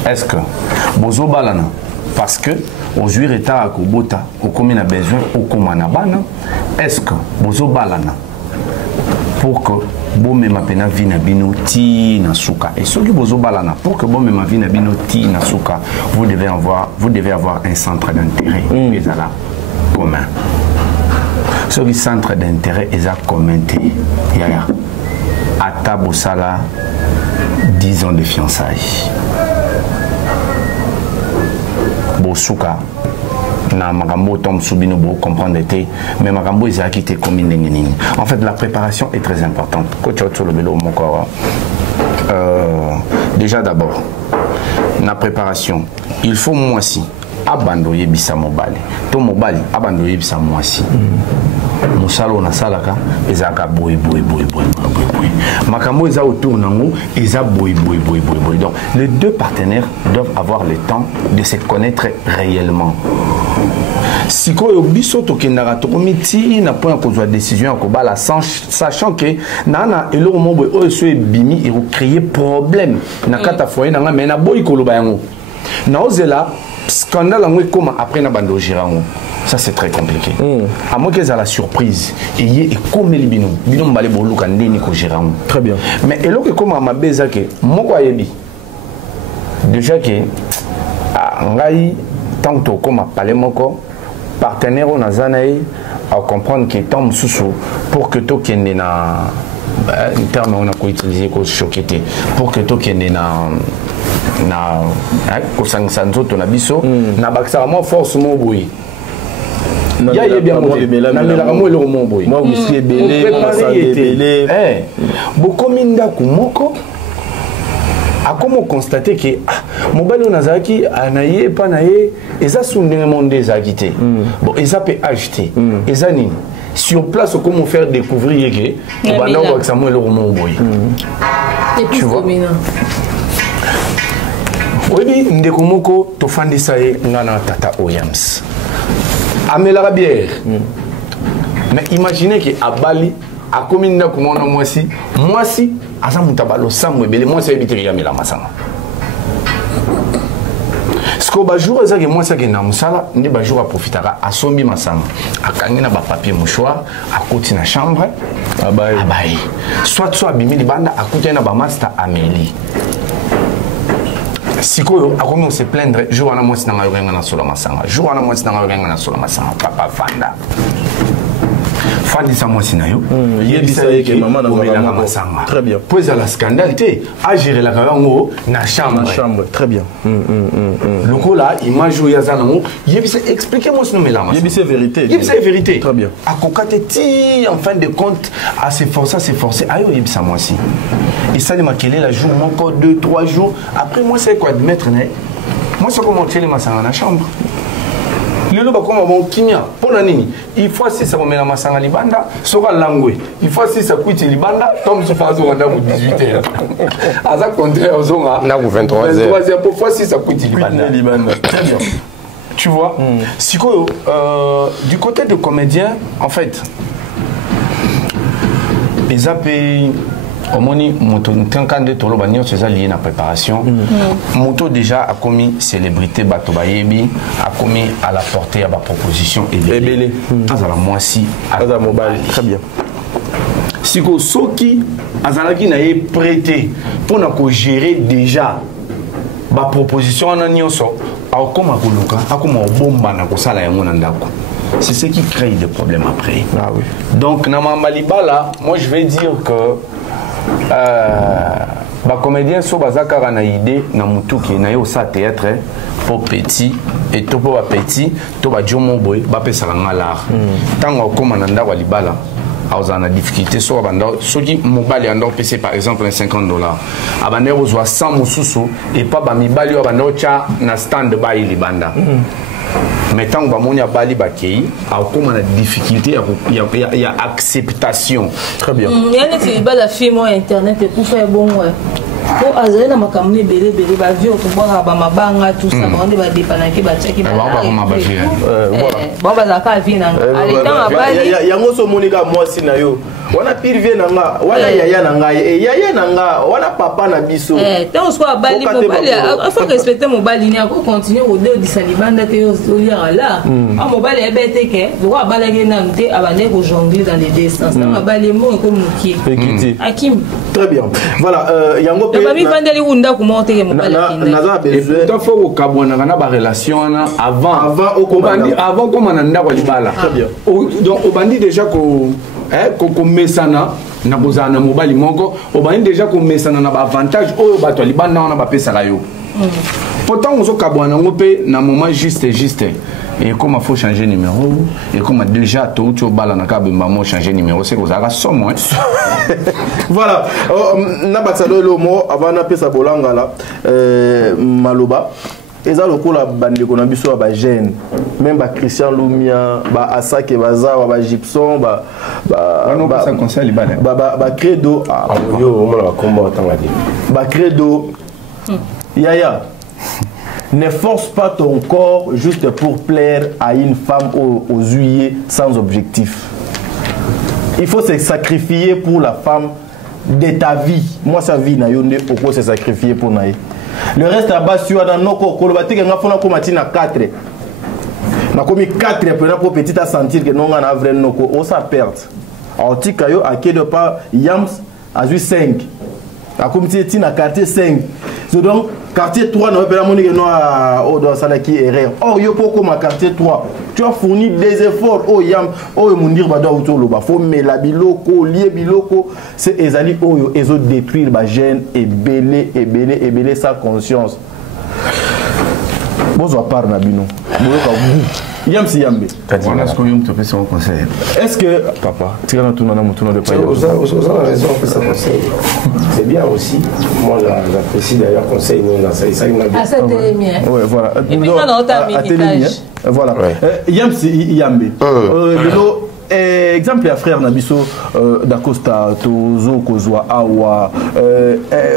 Est-ce que bozo balana parce que aux juifs état à Kobota, au combien a besoin, au Komanabana, est-ce que bozo balana pour que bon me mapena vina bino ti na suka et ce que bozo balana pour que bon me ma vina bino ti na suka vous devez avoir un centre d'intérêt là commun. Ce centre d'intérêt est à commenter. Yaya ata bosala 10 ans de fiançailles. Bosuka na makambo tom subino bo comprendre te mais makambo isa qui te combine nini. En fait la préparation est très importante. Coach sur le vélo mon corps. Déjà d'abord la préparation, il faut moi aussi abandoyer bisa mobile. To mobile abandoyer bisa moi aussi. Musalo na salaka ezaka boy. Makambo eza autour nango eza boy. Donc les deux partenaires doivent avoir le temps de se connaître réellement. Sikoyo biso tokendaka tokomiti na point kozwa décision ya kobala sachant que nana eloko mo boy oyo so ebimi et créer problème na kata foyer nanga mais na boy koloba yango na ozela scandale comme après na bando girango. Ça c'est très compliqué. À moins qu'ils aient la surprise et comme les binou balé bolu kan ndeni ko girango. Très bien. Mais et que comme ma beza que moko ayebi. Déjà que ngai tanto comme parler moko partenaire on azanaï à comprendre que tant sous pour que to kende na un terme on a quoi utiliser ko choquer pour que to kende na ko sangsanzo to na biso na baksa mo force mo boy ya ye bien mo na mela mo le mo boy moi aussi ebelé moi ça ebelé beaucoup minda ku moko a comment constater que mobile on azaki anaye pa naye eza sundenge monde ezakité bon eza peut acheter eza nini sur place comment faire découvrir que banda ko Samuel le roman boy et puis dominant oui ndeko moko to fandisa ye ngana tata Oyams amela la bière mais imaginez que abali a commis na kumona mwasi asa mutabalo samwe bele mwasi ebitiri ya mela masanga sko ba jour ezake mwasi ke na musala ndi ba jour a profitera asombi masanga akangi na ba papier mouchoir akoti na chambre abai soit abimi libanda akuti na ba master Amélie sikoyo akomi on se plaindre jour wana mwasi na ngayorenga na sola masanga jour wana mwasi na ngayorenga na sola masanga papa fanda fandisa mwasi na yo yebisa yeke maman na omelanga masanga très bien poza la scandale te a gérer la kango na chambre très bien lokola image ya zanango yebisa expliquer moi ce melama yebisa vérité très bien akokate ti en fin de compte à s'efforcer ayo yebisa mwasi et ça ne m'a quelle la jour encore 2-3 jours après moi c'est quoi admettre né moi c'est comment tirer masanga na chambre lelo bakoma bon kimia pona nini il faut si ça momela masanga libanda soka langwe il faut si ça kuiti libanda tom se fazo wanda ku 18h aza contraire ozonga na ku 23h 23h pour fois si ça kuiti libanda très bien tu vois sikoyo du côté de comédien en fait les AP Omoni moto ntankande tolo banyo c'est lié na préparation moto déjà a commis célébrité bato bayebi a commis à la portée à la proposition et belé azala mwasi azala mobile très bien siko soki azalaki na ye prêté pour na ko gérer déjà ba proposition na nyonso akoma koluka akoma bomba na ko sala yango na ndako. C'est ce qui crée des problèmes après. Ah oui. Donc na Malibala, moi je vais dire que ba comédien so bazaka na idée na mutuki na yo sa théâtre pour petit et to pour petit to ba jomo boy ba pesa nga l'art tango comme nanda wa libala a difficulté so banda soki mobali ando pc par exemple $50 abande ozwa 100 mususu et pas ba mibali wa banda cha na stand ba libanda mais tant que bamoni abali bakei a comme na difficulté il y a acceptation très bien il y a des bala film internet pour faire bon ouais pour azali na makamuni belé ba vie to boka ba mabanga tout ça ba ba dépanaki ba tchaki ba bon ba za ka vie na ali tant abali yango so monika mwasi na yo wana pirvie na nga wana yaya na nga yaya na nga wana papa na biso tant so abali mobali faut respecter mobali ni ako continuer au deux disalibanda te yo lira là a mobali ebete ke do abala ke na nte abane ko jongler dans les deux sens tant abali mo ko muki akim très bien voilà yango pe ba mi vandeli unda ko monter ke mobali naza besoin il faut ko kabona na ba relation avant comme na ndako libala donc obandi déjà ko ko mesana na bozana mobali moko obani déjà ko mesana na ba avantage oyo bato libanda na ba pesa la yo pourtant on so kabwana ngope na moment juste et comme il faut changer numéro et comme déjà tout au bala na ka bemba mo changer numéro c'est que ça va somme voilà na batsalo lo mo avant na pesa bolanga la maloba eza lokola bandeko na biso ba jeune même ba Christian Lumia ba Asake bazawa ba Gibson ba credo yo on la combat tangadi ba credo yaya ne force pas ton corps juste pour plaire à une femme aux yeux sans objectif. Il faut se sacrifier pour la femme de ta vie. Moi, sa vie, na yonde, pourquoi se sacrifier pour naïe. le reste à bas sur dans noko kolobatique nga fona ko matina 4 na komi 4 après pour petit à sentir que non na vrai noko on ça perte artika yo akedo pas yams à 5 a comme si na quartier 5 donc quartier 3 na pas monique non au dans ça qui erreur or yo poko ma quartier 3 tu as fourni des efforts au yam au mundir ba do autour lo ba faut mais la biloko lié biloko c'est ezali oyo ezo détruire ba jeune et belé sa conscience bozo part na bino boyoka yam si yambe voilà ce que yum te fait son conseil est-ce que papa tu as tout na mutuno de pas vous avez raison que ça conseil c'est bien aussi moi j'apprécie d'ailleurs conseil nous dans ça ça c'était bien ouais voilà et puis on a autant voilà yam si yambe exemple ya frère Nabiso d'Acosta Tozo Kozwa Awa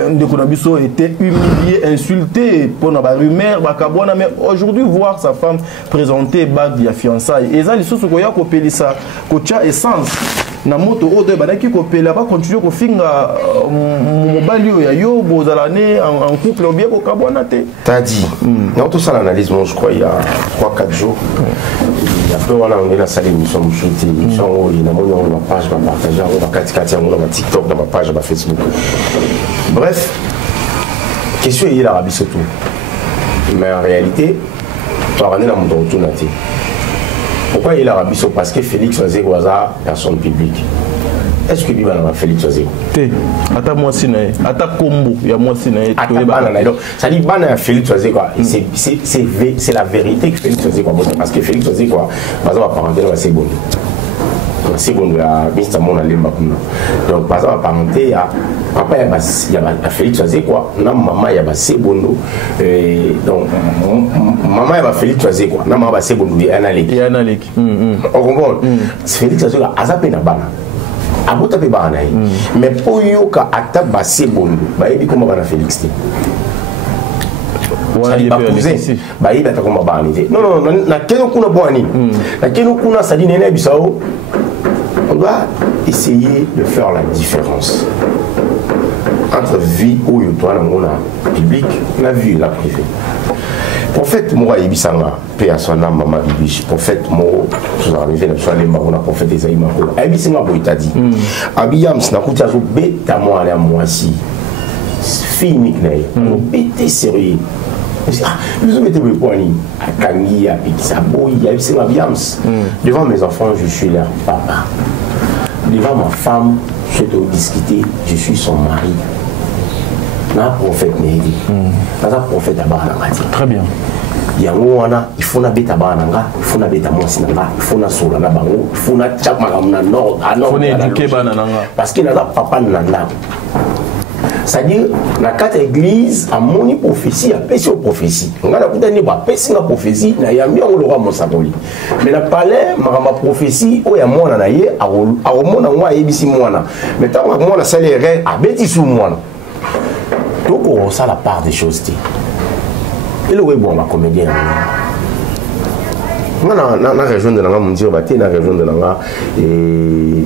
ndeko Nabiso était humilié, insulté pour na ba rumeur ba kabona mais aujourd'hui voir sa femme présenter bague de fiançailles et ça les sous ko ya ko pelisa ko tia essence na moto odo banaki ko pela ba continuer ko finga mobali ya yo bozalane en couple ou bien ko kabona te t'as dit dans tout ça l'analyse moi je crois il y a 3-4 jours après voilà on est dans salle émission shooté émission il y a mon page va partager on va katikati on va TikTok dans ma page va Facebook bref question est l'Arabie surtout mais en réalité tu vas dans mon retour naté pourquoi il est l'Arabie Saoudite parce que Félix Oazegwaza personne publique est-ce que lui va dans Félix Oazegwaza ata moi sinae ata kombo ya moi sinae donc ça dit bana Félix Oazegwaza c'est la vérité que Félix Oazegwaza parce que Félix Oazegwaza par exemple parenté dans c'est bon c'est bon la Mr Mona Lemba donc par exemple parenté il y a papa il y a Félix Oazegwaza na maman il y a c'est bon donc maman il va Félix Oazegwaza na maman c'est bon il y a analek on comprend Félix Oazegwaza azape na bana abota pe bana mais pour yoka ata ba c'est bon ba yebi comment bana Félix ça dit pas pousser ba yebi ata comment bana non na keno kuna boani na keno kuna ça dit nene bisao on doit essayer de faire la différence entre vie où yo toi na public la vie la privée prophète Moura Ibisanga paix à son âme maman Ibish prophète Moro nous arrivé na soirée marona prophète Esaïe Makolo Ibisanga boitadi abiyams na kutia zo beta moi à moi si fini knay bête sérieux nous mettez le poignet à Kangi à Pikisa boy Ibisanga abiyams devant mes enfants je suis leur papa devant ma femme je dois discuter je suis son mari na prophète Nehedi na prophète Abaranati très bien yango wana il faut na beta bananga il faut na beta mwasi nanga il faut na sola na bango il faut na chama na nord à nord faut éduquer bananga parce que na papa nanga c'est-à-dire na quatre église a moni prophétie a péché prophétie on a kutani ba péché na prophétie na yambi on le roi mosakoli mais na palais ma prophétie o ya mona na ye a mona ngwa yebisi mona mais tant que mona salaire a beti sou mona donc on ça la part des choses et le bon ma comédien na région de la mondir baté na région de la et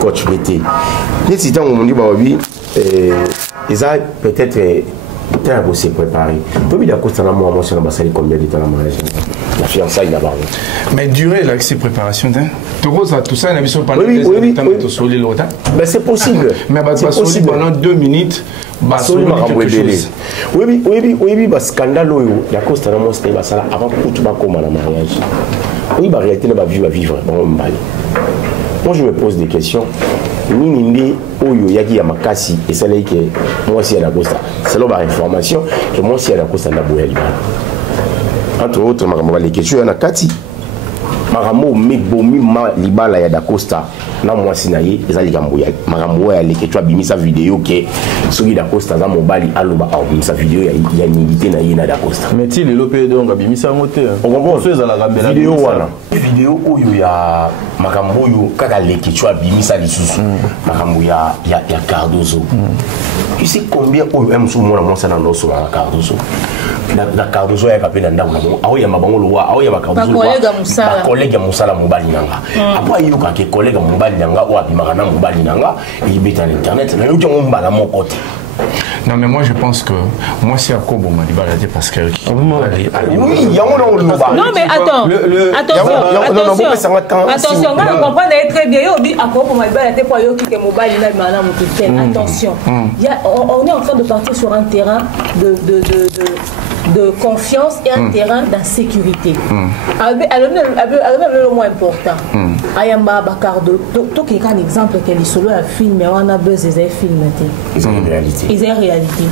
coach BT ni si tant on dit ba oui ils a peut-être très beau se préparer to bi d'accord ça na moi sur la basali combien de temps la mariage la fiançailles là-bas mais durer là ces préparations tout ça il a vu sur pendant mais c'est possible mais c'est possible pendant 2 minutes oui bah scandale la Costa na moi c'était basala avant tout ba comme la mariage oui bah réalité na ba vivre bon mbali moi je me pose des questions nini ndi oyo yaki ya makasi et ça là que moi aussi à la Costa c'est là ba information que moi aussi à la Costa na boya libala entre autres makambo les questions na kati makambo mebomi ma libala ya Dacosta na mwasi na ye ezali kambo ya makambo ya les questions bimisa vidéo ke soki Dacosta za mobali aloba au bimisa vidéo ya ningité na ye na Dacosta mais ti le lopé donc bimisa ngote on comprend ça za la gambela vidéo wana vidéo oyo ya makambo oyo kaka les questions bimisa lisusu makambo ya Cardozo tu sais combien oyo emso mona mwasa na loso la Cardozo na Cardozo ya kapena ndako na awo ya mabango lo wa awo ya Cardozo ba collègue musala mobali nanga après yoka ke collègue mobali nanga o abimaka na mobali nanga ibeta na internet na yoka mbala moko te Non, mais moi je pense que moi c'est à quoi bon m'a dit balader parce que oui, il y a non mais attends, attention, on va comprendre très bien. À quoi bon m'a dit balader pour yo qui que mobile là madame attention. On est en train de partir sur un terrain de confiance et un terrain d'insécurité. Le moins important. Ayamba Bakardo, tout qui est un exemple qu'elle est solo à film, mais on a besoin des films. Ils ont une réalité. Ils ont une réalité.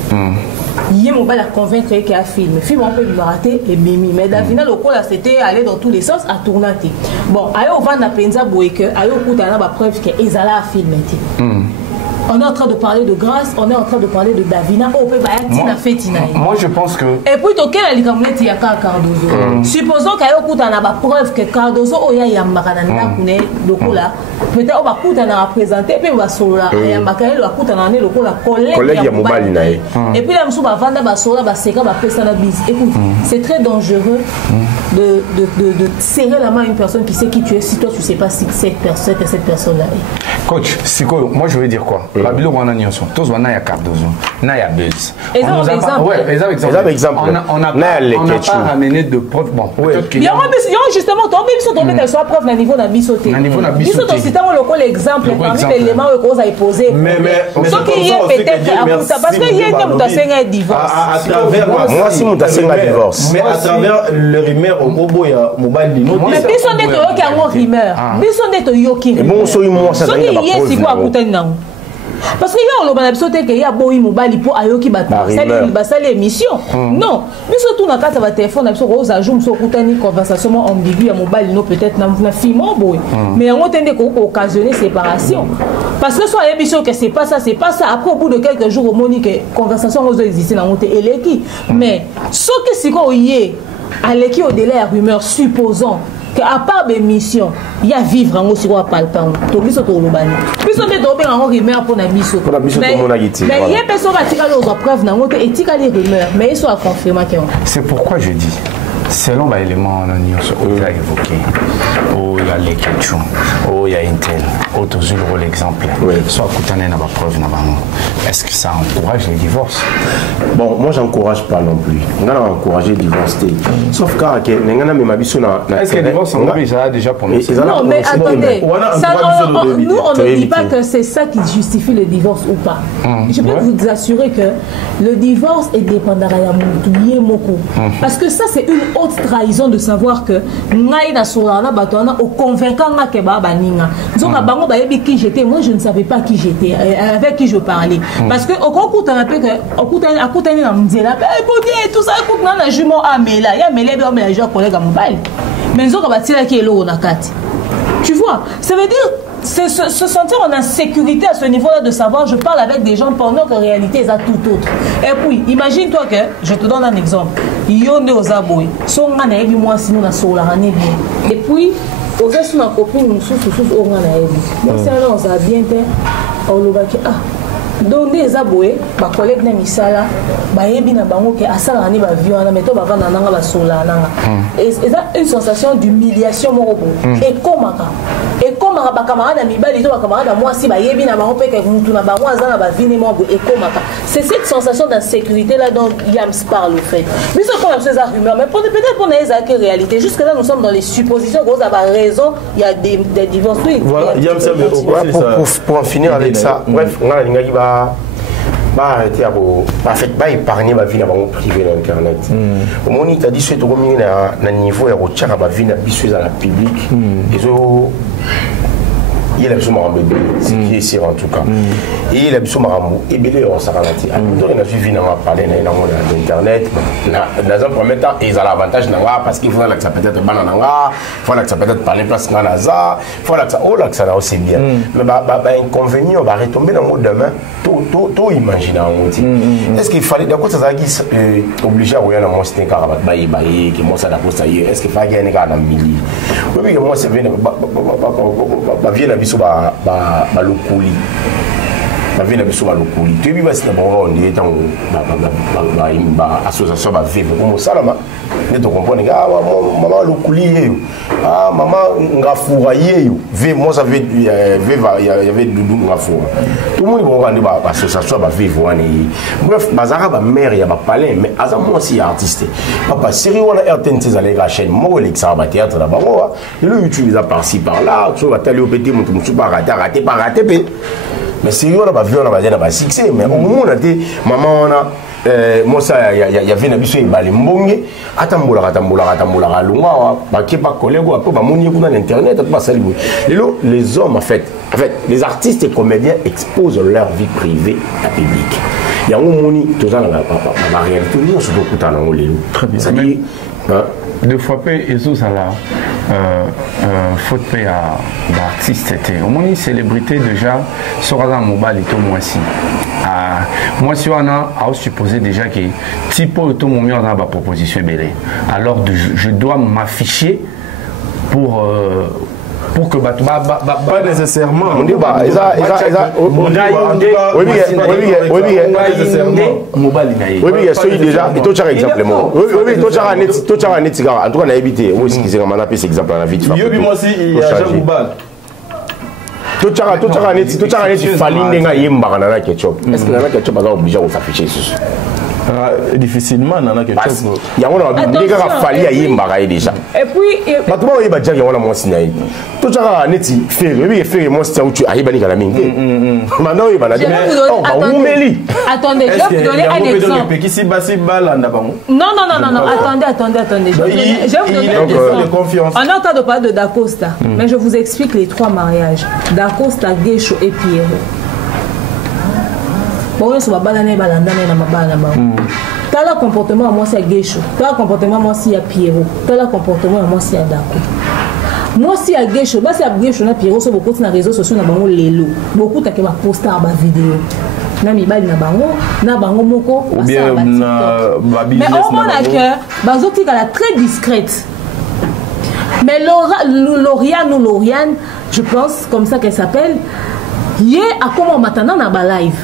Il y a mon bal à convaincre qu'il y a un film. Le film, on peut le rater et mimi. Mais dans le final, le coup, c'était aller dans tous les sens à tourner. Bon, ailleurs, on va dans Penza Boueke, ailleurs, on a la preuve qu'ils allaient à filmer. On est en train de parler de grâce, on est en train de parler de Davina. Moi, je pense que. Et puis, tu as dit qu'il y a Cardozo. Supposons qu'il y a une preuve que Cardozo, il y a un peut-être on va représenter, puis on va sola. Il y a un collègue mobile. Et puis, là, on va vendre sola, écoute, c'est très dangereux de serrer la main à une personne qui sait qui tu es si toi tu ne sais pas si cette personne-là est. Coach, moi je veux dire quoi? Babilo wana nyonso. Tous wana ya Cardozo, na ya Bez. On n'a pas ramené de preuves. Bon, peut-être qu'il y a justement, tu as mis sur preuve au niveau de la bisoté. Bisoté, c'est un exemple parmi les éléments que vous avez posés. Mais ce qui est peut-être parce qu'il y a un divorce. Moi, si mon un divorce. Mais à travers le rumeur au bobo, il y a mobile dino. Mais bisoté, tu as un rumeur. Bisoté, tu as un rumeur. Bon, so moi ça parce que là, on a besoin qu'il y a beau mobile pour ayoki basali émission. Non, mais surtout dans le cas de téléphone, on a ajouté une conversation ambiguë à mobile, peut-être dans un film, mais on a occasionné séparation. Parce que soit émission que c'est pas ça. Après, au bout de quelques jours, on a dit que la conversation a existé dans le éléki. Mais ce que c'est qu'on y est, à l'équipe au délai à rumeur, supposons qu'à part des missions, il y a vivre en aussi quoi palpant. Tu bis au Tolobani. Puis on est tombé en rumeur pour la mission. Mais il y a personne qui a tiré aux preuves dans l'autre et qui a les rumeurs, mais ils sont à confirmer. C'est pourquoi je dis, selon l'élément on a évoqué, il y a les Ketchum, il y a Intel, toujours l'exemple. Soit Koutané n'a pas preuve, est-ce que ça encourage les divorces? Bon, moi j'encourage pas non plus. On a encouragé le divorce. Sauf qu'à est-ce que le divorce en Europe, ça a déjà prononcé? Non, mais attendez, nous on ne dit pas que c'est ça qui justifie le divorce ou pas. Je peux vous assurer que le divorce est dépendant de Moko. Parce que ça, c'est une haute trahison de savoir que Naïda Solana Batona au convaincant que Baninga. Qui j'étais, moi je ne savais pas qui j'étais, avec qui je parlais. Parce que au concours, on appelle que tout ça, écoute, on a jument à Mela, il y a Mela, il y a un collègue à mobile. Mais ils ont bâti là qui est l'eau, tu vois, ça veut dire se sentir en insécurité à ce niveau-là de savoir, je parle avec des gens pendant qu'en réalité, c'est tout autre. Et puis, imagine-toi que, je te donne un exemple, il y a des aboués, son anaïbi, moi, sinon, on a sola, et puis, aux autres, ma copine, nous sous au anaïbi. Donc, c'est là, on a bien fait, on l'a dit, donc des aboués, ma collègue n'a mis ça là, bayebi na bango que asala ni ba viona mais to ba vana nanga ba sola nanga. Et c'est une sensation d'humiliation moko. Et comment ba camarade na mibali to ba camarade na moi si bayebi na bango pe que mutu na bango azana ba vini moko et comment c'est cette sensation d'insécurité là dont Yams parle au fait. Mais ce qu'on a ces arguments mais peut-être pour les réalité jusque là nous sommes dans les suppositions qu'on a raison, il y a des divorces. Voilà, Yams pour en finir avec ça. Bref, on a l'inga qui va arrêter à épargner ma vie dans mon privé dans internet. Au moment où tu as dit que tu as un niveau de recherche à ma vie dans la public, il y a besoin de bébé, c'est qui est sûr en tout cas. Et il y a besoin de bébé, on s'en va dire. Il a suivi dans parler dans internet. Dans un premier temps, ils ont l'avantage parce qu'il faut que ça peut être banana, il faut que ça peut être parler place dans NASA, il faut que ça aussi bien. Mais l'inconvénient, on va retomber dans le mode demain, tout imaginer. Est-ce qu'il fallait, d'un côté, ça a obligé à voir dans mon système car que moi ça n'a pas ça y est. Est-ce qu'il fallait gagner un gars dans le milieu? Oui, moi c'est bien, bien la vie sur le coulis. vie na biso balokoli to bi basi na bango on dit tant ba association ba vivre comme salama ne to comprendre ah maman lokoli yo ah maman ngafura yo ve moi ça veut il y avait Doudou ngafura tout le monde bon rendre ba association ba vivre wani bref bazara ba mère ya ba palais mais azamo aussi artiste papa sérieux on a RTN ces allées la chaîne moi le ça ba théâtre là bango le utilise par-ci par-là tu vas t'aller au petit mon tout pas raté mais sérieux on a pas vu on a pas dit succès mais au moment on a dit maman on a moi ça y avait na biso ibale mbonge atambola lunga ba ke ba collègue ko ba moni ko na internet ba sali les hommes en fait les artistes et comédiens exposent leur vie privée à public ya moni to za na réalité nous se beaucoup dans le très bien ça dit deux fois paix et tout ça là faute paix à l'artiste était au moins une célébrité déjà sera dans mobile et tout moi aussi moi si on a supposé déjà que typo tout mon mieux dans la proposition belé alors je dois m'afficher pour que pas nécessairement on dit bah oui celui déjà et toi tu as exemple oui toi tu as net en tout cas on a évité moi excusez moi on a pris exemple à vite yo bi moi aussi il y a Jean Goubal tout ça net falinde nga yemba na ketchup est-ce que na ketchup va obligé de s'afficher sur difficilement nana ketchup ya on a déjà fallu yemba déjà et puis bato ba yeba déjà on a moi sinaï tout ça net faire oui faire moi c'est où tu arrives à la mingi maintenant il va la dire oh ba umeli attendez je vais vous donner un exemple qui basi balanda bango non attendez je vais vous donner un exemple on a entendu de parler de Dacosta mais je vous explique les trois mariages Dacosta Geisho et Pierrot bon ça va balaner balanda na mabala ba tala comportement moi c'est Geisho tala comportement moi c'est Pierrot tala comportement moi c'est Dako moi si à Geisho bah c'est à Geisho na Pierrot sur beaucoup de réseaux sociaux na bango lelo beaucoup ta ke ba poster ba vidéo na mibali na bango moko ou bien na ba business mais au moins la cœur bazoti kala très discrète mais Lauriane je pense comme ça qu'elle s'appelle yé a comment maintenant na ba live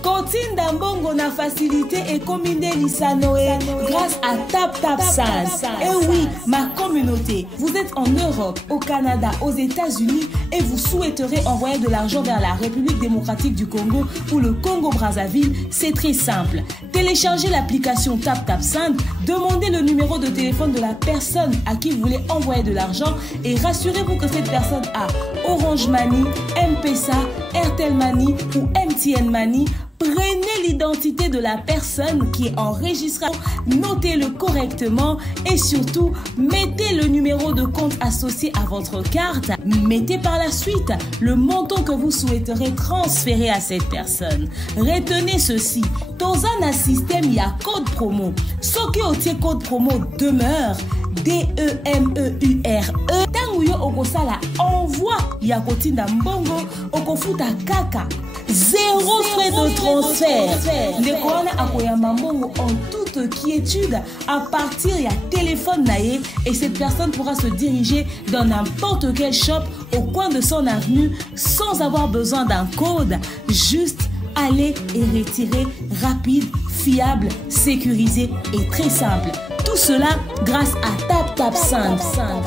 Kotinda Mbongo na facilité et commandé Lissanoé grâce à TapTapSend. Et oui, ma communauté, vous êtes en Europe, au Canada, aux États-Unis et vous souhaiterez envoyer de l'argent vers la République démocratique du Congo ou le Congo-Brazzaville, c'est très simple. Téléchargez l'application TapTapSend, demandez le numéro de téléphone de la personne à qui vous voulez envoyer de l'argent et rassurez-vous que cette personne a Orange Money, M-Pesa, Airtel Money ou MTN Money. Prenez l'identité de la personne qui est enregistrée, notez-le correctement et surtout, mettez le numéro de compte associé à votre carte. Mettez par la suite le montant que vous souhaiterez transférer à cette personne. Retenez ceci, dans un système, il y a code promo. Ce qui est code promo demeure, DEMEURE. Tanguyo okosala envoie ya Kotinda Mbongo okofuta kaka. Zéro frais de transfert. Ndekona akoyamba Mbongo en toute quiétude à partir ya téléphone naé et cette personne pourra se diriger dans n'importe quel shop au coin de son avenue sans avoir besoin d'un code. Juste aller et retirer rapide, fiable, sécurisé et très simple. Tout cela grâce à TapTapSend.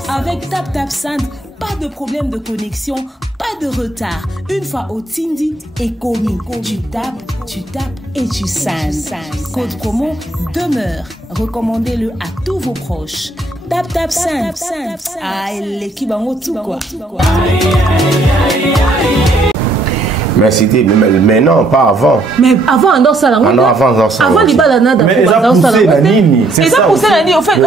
Avec TapTapSend, pas de problème de connexion, pas de retard. Une fois au Tindi et commis, tu tapes et tu sends. Code promo demeure. Recommandez-le à tous vos proches. TapTapSend. Ah, l'équipe en haut tout quoi. Mais c'était non pas avant. Mais avant on dort ça là. Avant les balanades. Mais ils ont poussé la ligne. Ils ont poussé la ligne. En fait,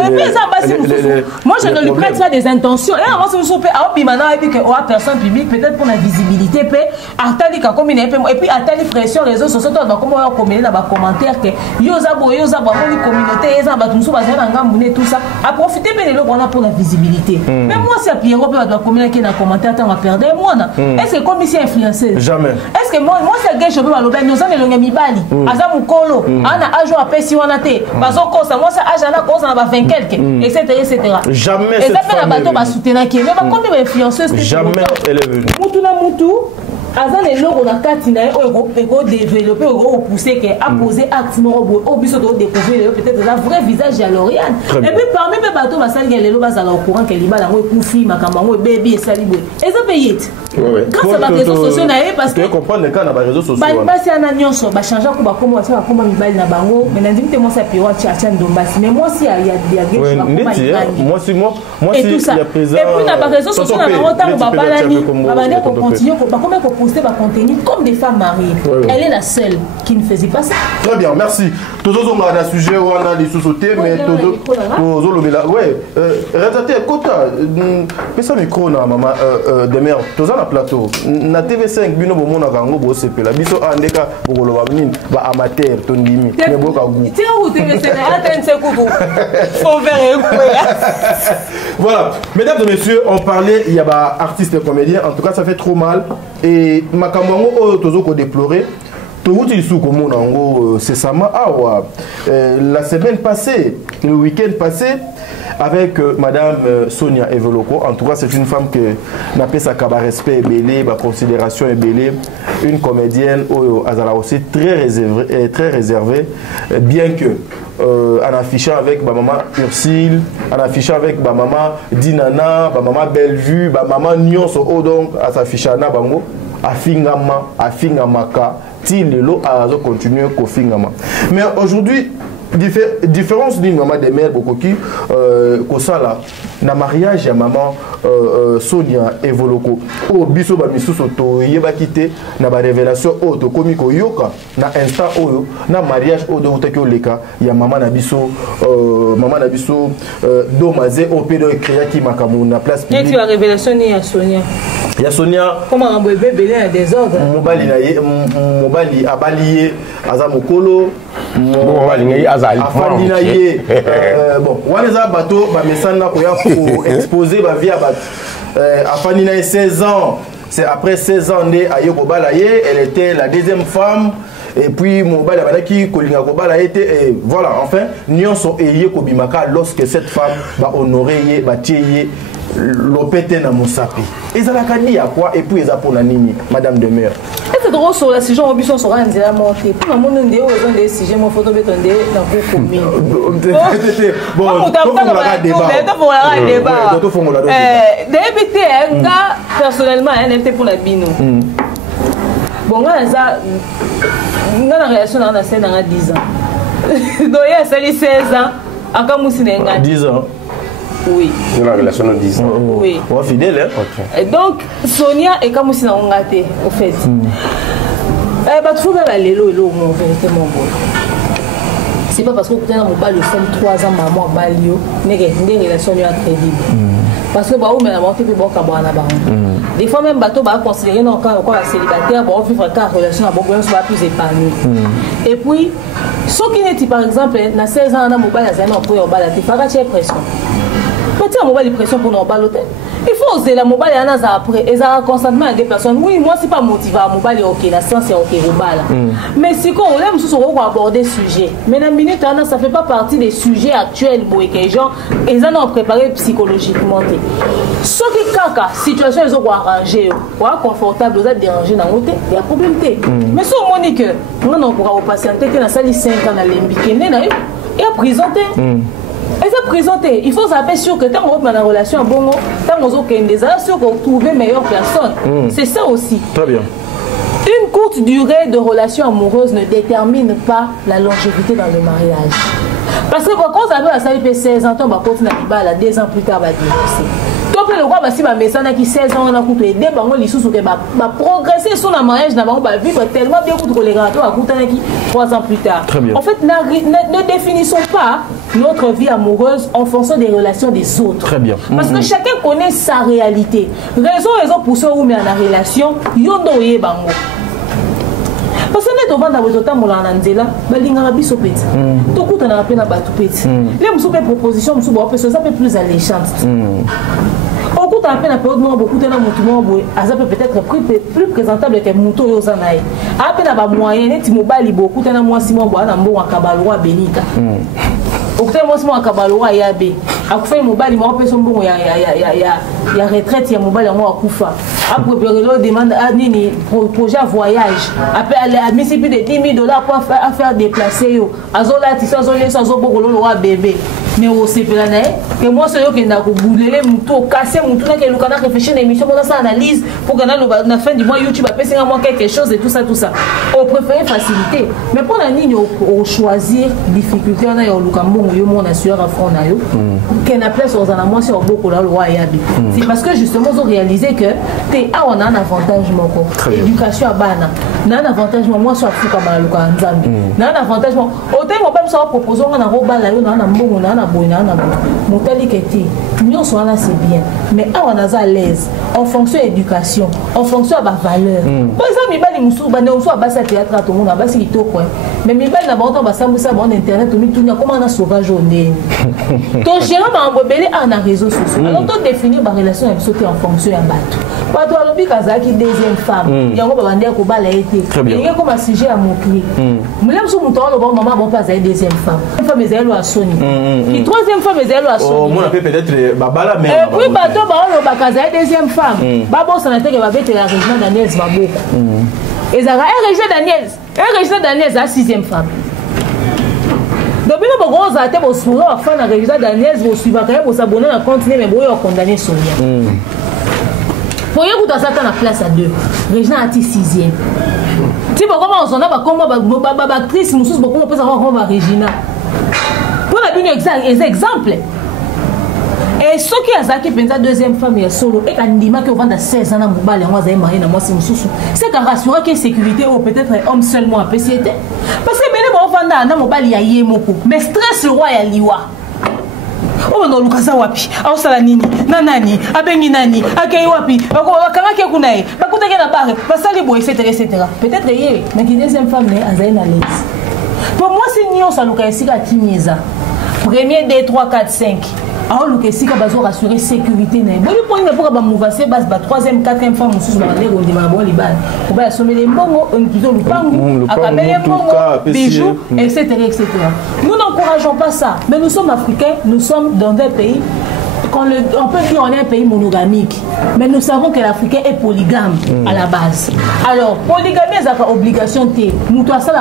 moi je ne lui prête pas des intentions. Et avant ce monsieur peut maintenant et puis que personne publique peut-être pour la visibilité peut attali ka comme et puis attali pression les réseaux sociaux donc comment on communique dans les commentaires que yoza bo pour communauté ça ba tumso ba na ngamune tout ça à profiter mais le bon pour la visibilité. Mais moi c'est Pierrot peut va communiquer dans commentaire tant va perdre moi. Est-ce que comme ici influenceuse jamais. Est-ce que moi c'est gay je peux maloba nous en elonga mibali aza mukolo ana ajo apesi wana te bazo kosa moi ça ajana kosa na ba 20 quelque etc. Jamais cette femme et ça fait la bateau ba soutenir qui mais ba combien d'influenceuses jamais elle est venue mutu na mutu Avant les lots on a katina ego développer ego pousser que a poser acte morobo au biso de découvrir peut-être la vrai visage à Lauriane. Et puis parmi mes bateaux ma salle les lots bazala au courant que liba la kufi makambo baby et salibo. Et ça paye. Grâce à les réseaux sociaux naé parce que comprendre le cas dans les réseaux sociaux. Ba si ana nyonso ba changer ko ba comment ça comment mibali na bango mais nandi te moi ça piwa tcha ndombasi mais moi si il y a moi si il y a présent. Et puis na réseaux sociaux na bango ba balani ba bande ko continuer ko ba comment ko poster ba contenu comme des femmes mariées. Elle est la seule qui ne faisait pas ça. Très bien, merci. Tous on a un sujet où on a des sous-sautés mais tous là ouais rétaté quota mais ça micro na maman de mère tous on a plateau na TV5 bino bo mona kango bo sepela biso andeka bokolo ba nini ba amateur tondimi mais boka gu tiens où TV5 attends c'est coucou faut faire voilà mesdames et messieurs on parlait il y a ba artistes et comédiens en tout cas ça fait trop mal et makambo tozo ko déplorer c'est ça. La semaine passée, le week-end passé, avec Madame Sonia Evoloko, en tout cas c'est une femme que n'appelle sa cabaret respect et belé, ma considération est belée, une comédienne aussi très réservée, bien que en affichant avec ma maman Ursule, en affichant avec ma maman Dinana, ma maman Bellevue, ma maman Nyonso, donc à s'afficher à Bango, à Fingamaka. Lelo a continué au fingama. Mais aujourd'hui, différence d'une maman des mères Bokoki, Kosala, na mariage à maman Sonia Evoloko, au biso ba misuso to yeba kite na ba révélation auto komiko yoka na instant oyo na mariage odo utaki oleka ya maman na biso domaze au pédo créa ki makamu na place publique. Et tu as révélation ni à Sonia. Ya Sonia comment un bébé belé à désordre. Mobali na ye mobali abalié aza mokolo mobali ngai azali afandi na ye bon wana bateau ba mesana ko ya pour exposer ba vie afandi na 16 ans. C'est après 16 ans de ayo kobala ye, elle était la deuxième femme. Et puis mobile qui kolinga kobala était voilà enfin nyonso eye kobimaka lorsque cette femme va honorer ye ba tieye l'opété na mosapi. Ezalaka ni à quoi et puis eza pona nini madame de maire. C'est drôle sur la sujet on biso sera nzela monter. Pour le monde ndé aux des sujets mon photo bétonné dans vos communes. Bon, on va débat. Débuté nga personnellement un était pour la bino. Bon nga ça nga na relation na scène na 10 ans. Donc il y a 16 ans akamusi na 10 ans. Oui. Une relation de 10 ans. Oui. On est fidèle, hein? Okay. Et donc, Sonia est comme si on a été, au fait. Bah, tu vois, là, l'élo, mon vérité, mon beau. C'est pas parce que tu as un mobile de 3 ans, maman, balio, n'est des relations crédibles. Parce que, bah, on met la montée, puis bon, cabana, bah. Des fois, même, bateau, bah, considérer encore célibataire, bon, vivre encore en relation, bon, on soit plus épanoui. Et puis, ce qui n'est par exemple, dans 16 ans, on a un mobile, on peut en balader, pas de pression. Petit à mobile de pression pour nos baloter. Il faut oser la mobile et après. Et ça constantement avec des personnes. Oui, moi c'est pas motivé à mobile ok, la science est ok au bal. Mais si on aime sous on va aborder sujet. Mais la minute ça fait pas partie des sujets actuels pour les gens ils en ont préparé psychologiquement. Ce qui caca situation ils ont arrangé, confortable, vous êtes dérangé dans l'hôtel, il y a problème Mais si on dit que on pourra patienter que dans salle 5 ans dans l'embikene il y a présenté. Et ça présenté, il faut savoir sûr que quand on reprend la relation à bon, quand on a sûr qu'on trouve meilleure personne. C'est ça aussi. Très bien. Une courte durée de relation amoureuse ne détermine pas la longévité dans le mariage. Parce que quand on a la salle 16 ans, on va continuer à 2 ans plus tard, on va divorcer. Donc le roi si ma message qui 16 ans on a coupé des bango les sous que va progresser sur la mariage na bango va vivre tellement bien que les gars à coûter 3 ans plus tard. En fait ne définissons pas notre vie amoureuse en fonction des relations des autres. Très bien. Parce que chacun connaît sa réalité. Raison pour ça où mais en relation yondo ye bango. Parce que nous avons des temps là en Anzela, balinga biso peti. Tout coup on a appelé na batu peti. Les musu pe proposition musu ba ça peut plus alléchante. Au coup on appelle na période moi beaucoup tena mutu moi boy, ça peut être plus présentable que muto yo zanaï. Appelle na ba moyen net mobile beaucoup tena moi si moi boy na mbongo kabalwa benika. octobre moi c'est kabalo ya be akufa mobali mo peso mbongo ya retraite ya mobali mo akufa après le demande à nini projet voyage après à misi plus de $10,000 pour faire déplacer yo azola ti azo bokolo lo wa bébé mais au sepela na que moi c'est yo qui nda ko boulele muto casser muto na ke lukana réfléchir na émission pour ça analyse pour que na fin du mois YouTube après c'est moi quelque chose et tout ça on préfère faciliter mais pour la ligne au choisir difficulté on a yo lukambo yo mon assureur à fond na yo que na place aux ana moi c'est beaucoup là loi yabi c'est parce que justement ils ont réalisé que on a un avantage moko éducation à bana na un avantage moi sur Afrika maluka nzambi na un avantage autant mon même ça proposer on a robala yo na mbongo na boy na motali keti nous sommes là c'est bien mais on a à l'aise en fonction éducation en fonction de la valeur par exemple mi bali musu bande on soit basa théâtre tout monde basi kitoko mais mi bali na banto basambusa bon internet to mi tunya comment na sauvage ondé to gérer ba mbobele na réseaux sociaux alors to définir ba relation avec sauter en fonction ya bato bato alobi kazaki deuxième femme yango ba bande ko bala été il comme un sujet à moquer même sous muto lo bon maman bon pas za deuxième femme ezelo a Sony et troisième femme ezelo a Sony oh moi peut-être babala mais et puis bato ba lo bakaza deuxième femme babo sana teke ba bete la Regina Daniels maboko ezara Regina Daniels a sixième femme donc bino boko za te bo suro afana na Regina Daniels bo suiva ka bo s'abonner na compte mais bo yo condamner Sonia pour yo kuta sata na place à 2 Regina a 6e. Si comment on s'en a ba actrice mususu beaucoup peut savoir comment Regina pour la bien exemple et ce qui a zaki penza deuxième femme ya solo et kandima que vendre 16 ans na mobile moi za marié na moi c'est mususu c'est qu'à rassurer que sécurité ou peut-être homme seulement à PCT parce que bene ba vendre na mobile ya yemoko mais stress roi ya liwa o no lukasa wapi au sala nini na nani abengi nani akei wapi bakanga ke kunae bakutake na bare basali boy etc peut-être yé mais qui deuxième femme né azaina l'aise pour moi c'est nio ça luka esika timieza premier 2 3 4 5 alors luka esika bazo rassurer sécurité na boni point pour ba mouvance base ba troisième quatrième femme mususu ba lego de ma boli ba ko ba sommer mbongo plutôt lupangu akabele mbongo bijoux etc. Nous n'encourageons pas ça mais nous sommes africains nous sommes dans un pays on peut dire qu'on est un pays monogamique, mais nous savons que l'Africain est polygame à la base. Alors, polygamie, c'est une obligation. Nous avons ça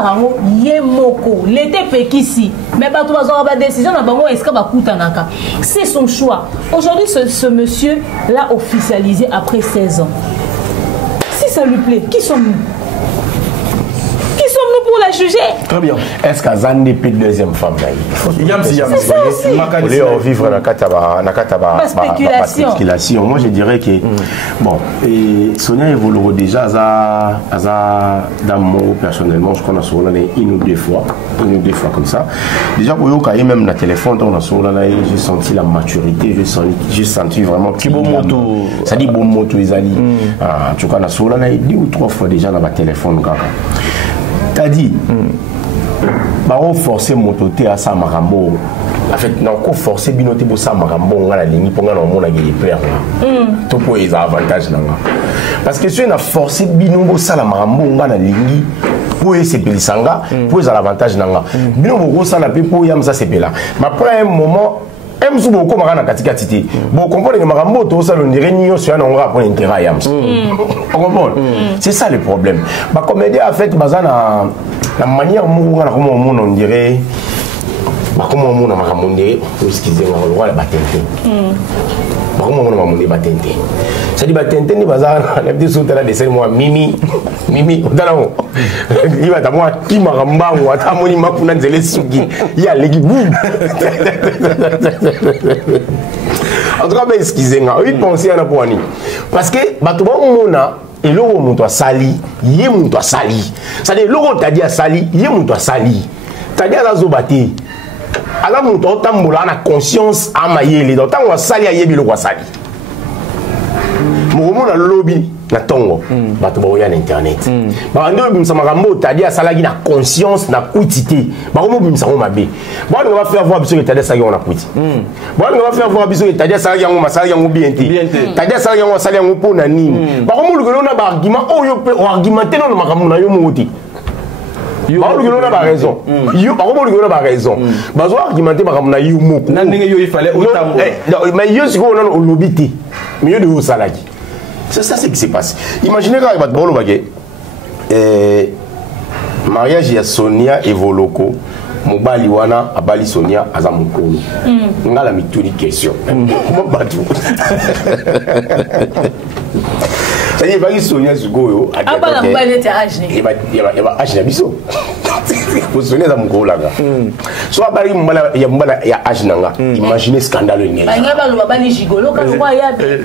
yemoko, l'été pekisi, mais pas tout la décision c'est son choix. Aujourd'hui, ce monsieur l'a officialisé après 16 ans. Si ça lui plaît, qui sommes-nous? Pour la juger. Très bien. Est-ce qu'à Zande peut deuxième femme c'est ça aussi. Vous voulez vivre dans la spéculation. Moi je dirais que bon, Sonia évolue déjà dans mon personnellement, je connais Sonia une ou deux fois comme ça. Déjà pour quand même le téléphone, on a Sonia, j'ai senti la maturité, j'ai senti vraiment que bon moto, ça dit bon moto Isali. En tout cas na Sonia 2 ou 3 fois déjà dans le téléphone kaka. T'as dit, on forcer mon côté à ça marambo. En fait, on a forcé binoté pour ça marambo, on a la ligne pour qu'on ait des plaires. Tout pour les avantages là. Parce que si on a forcé binobo ça la marambo, on a la ligne pour essayer de sanga, pour les avantages là. Binobo ça la pour yam ça c'est là. Mais pour un moment. Même si vous comprenez la catégorie, vous comprenez que Marambo, tout ça, on dirait que c'est un endroit pour l'intérêt. C'est ça le problème. Ma comédie a fait la manière dont on dirait. Comment on a dit, excusez-moi, on va la battre. Comment on a dit battre. Ça dit battre, ni bazar, la petite sauterelle de celle moi, Mimi, Dalao. Il va t'avoir qui m'a ramba ou à ta monima pour n'a zélé sugi. Il y a les boum. En tout cas, excusez-moi, oui, pensez à la poignée. Parce que, bateau mona, et l'eau monte à sali, yé monte à sali. Ça dit, l'eau t'a dit à sali, yé monte à sali. T'as dit à la zobati. Alors, mon temps, on a conscience à mailler. Dans le temps, on a sali à yébi le roi sali. Mon moment, on a lobby, na tongo, bateau à l'internet. Bah, on a marambo, t'as dit à salagi na conscience, na quantité. Bah, on a ça, on a bé. Bah, on va faire voir bisous et t'as dit ça, on a quitté. Bah, on va faire voir bisous et t'as dit ça, on a salagi, on a bien été. T'as dit ça, on a salagi, on a pour nani. Bah, on a argument, oh, yo, argumenter, non, marambo, na yo mouti. on a raison. On a raison. Bazo argumenté par na yo moko. Il fallait autant. Mais yo c'est qu'on a au lobité. Mais yo de au salaki. C'est ça ce qui s'est passé. Imaginez quand il va bolo bagé. Mariage ya Sonia et Voloko. Mobali wana abali Sonia aza mukolo. Ngala mituni question. Comment battu? Ça y est, Sonia Zugoyo. Abala mobali te âge. Il va âge na biso. Sonia za mukolo là. So abali mbala ya âge nanga. Imaginez scandale ngeza. Banyaba lo babali gigolo ka lo ya be.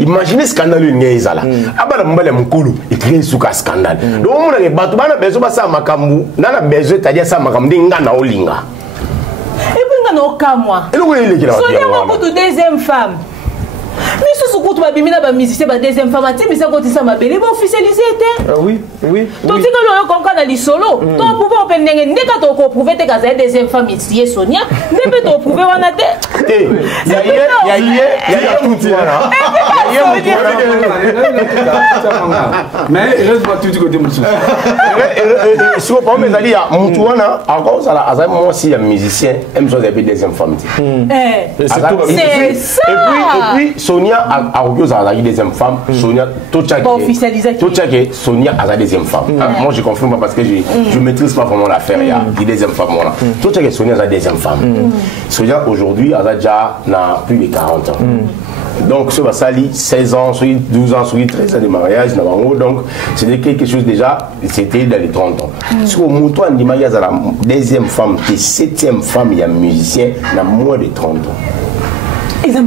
Imaginez scandale ngeza là. Abala mbala mukolo écrit suka scandale. Donc on a batu bana bezo ba sa makambu. Nana bezo tadia sa makambu nga na olinga. Et puis nga no kamwa. Et le il est là. Sonia ko to deuxième femme. Mais ce que tu vas bien dans musicien la deuxième femme mais ça quand ça m'appelle ils vont officialiser oui donc tu quand on comprend dans les solo toi pouvoir open ndenge ndeka to ko prouver te kaza deuxième femme ici Sonia ne peut to prouver wana te il y a tout voilà mais reste pas tout du côté monsieur si on parle mais il y a mutu wana encore ça là moi aussi un musicien aime ça des deuxième femme c'est ça et puis Sonia a reculé à la deuxième femme. Sonia, tout checké. Sonia a la deuxième femme. Moi, je confirme pas parce que je maîtrise pas vraiment l'affaire. Il y a la deuxième femme. Tout checké, Sonia a la deuxième femme. Sonia, aujourd'hui, elle a déjà plus de 40 ans. Donc, ce va sali 16 ans, 12 ans, 13 ans de mariage. Donc, c'était quelque chose déjà, c'était dans les 30 ans. Si au mouton, on dit qu'il y a la deuxième femme, et 7e femme, il y a un musicien, il a moins de 30 ans. Est-ce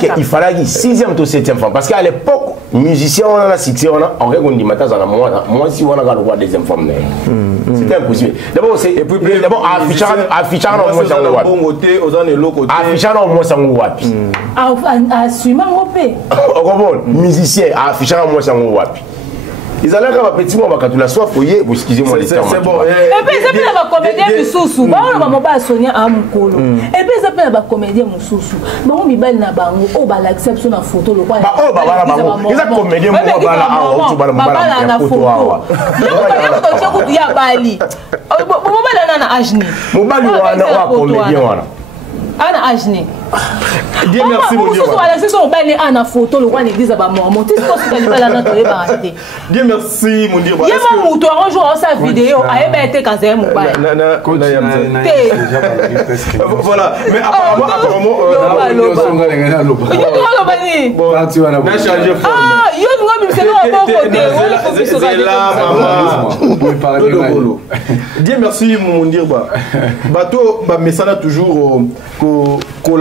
qu'il fallait 6e ou 7e femme? Parce qu'à l'époque, musicien, on a succès, on a dit matin, moi si on a le droit deuxième femme. C'était impossible. D'abord, c'est affichant au moins ça musicien affichant au moins ça ils allaient avoir un petit moment quand tu la soif, excusez-moi les termes. C'est bon. Et puis ça peut avoir comédien Mususu. Bah on va pas Sonia à Mukolo. Et puis ça peut avoir comédien Mususu. Bah on mibal na bango, oh bah l'accepte sur la photo le quoi. Bah oh bah voilà bango. Ils a comédien moi bah là ah tu vas bah la photo. Donc quand tu as ya bali. Bon bah na ajni. Mo bali wana wa comédien wana. Ana ajni. Dieu merci mon Dieu. Ana photo le roi l'église ba mormon. Tu sais ce que la na to ba arrêter. Dieu merci mon Dieu. Yema muto un jour sa vidéo ayeba été kaza mobile. Voilà, mais apparemment Dieu merci mon Dieu. Bateau ba mesana toujours ko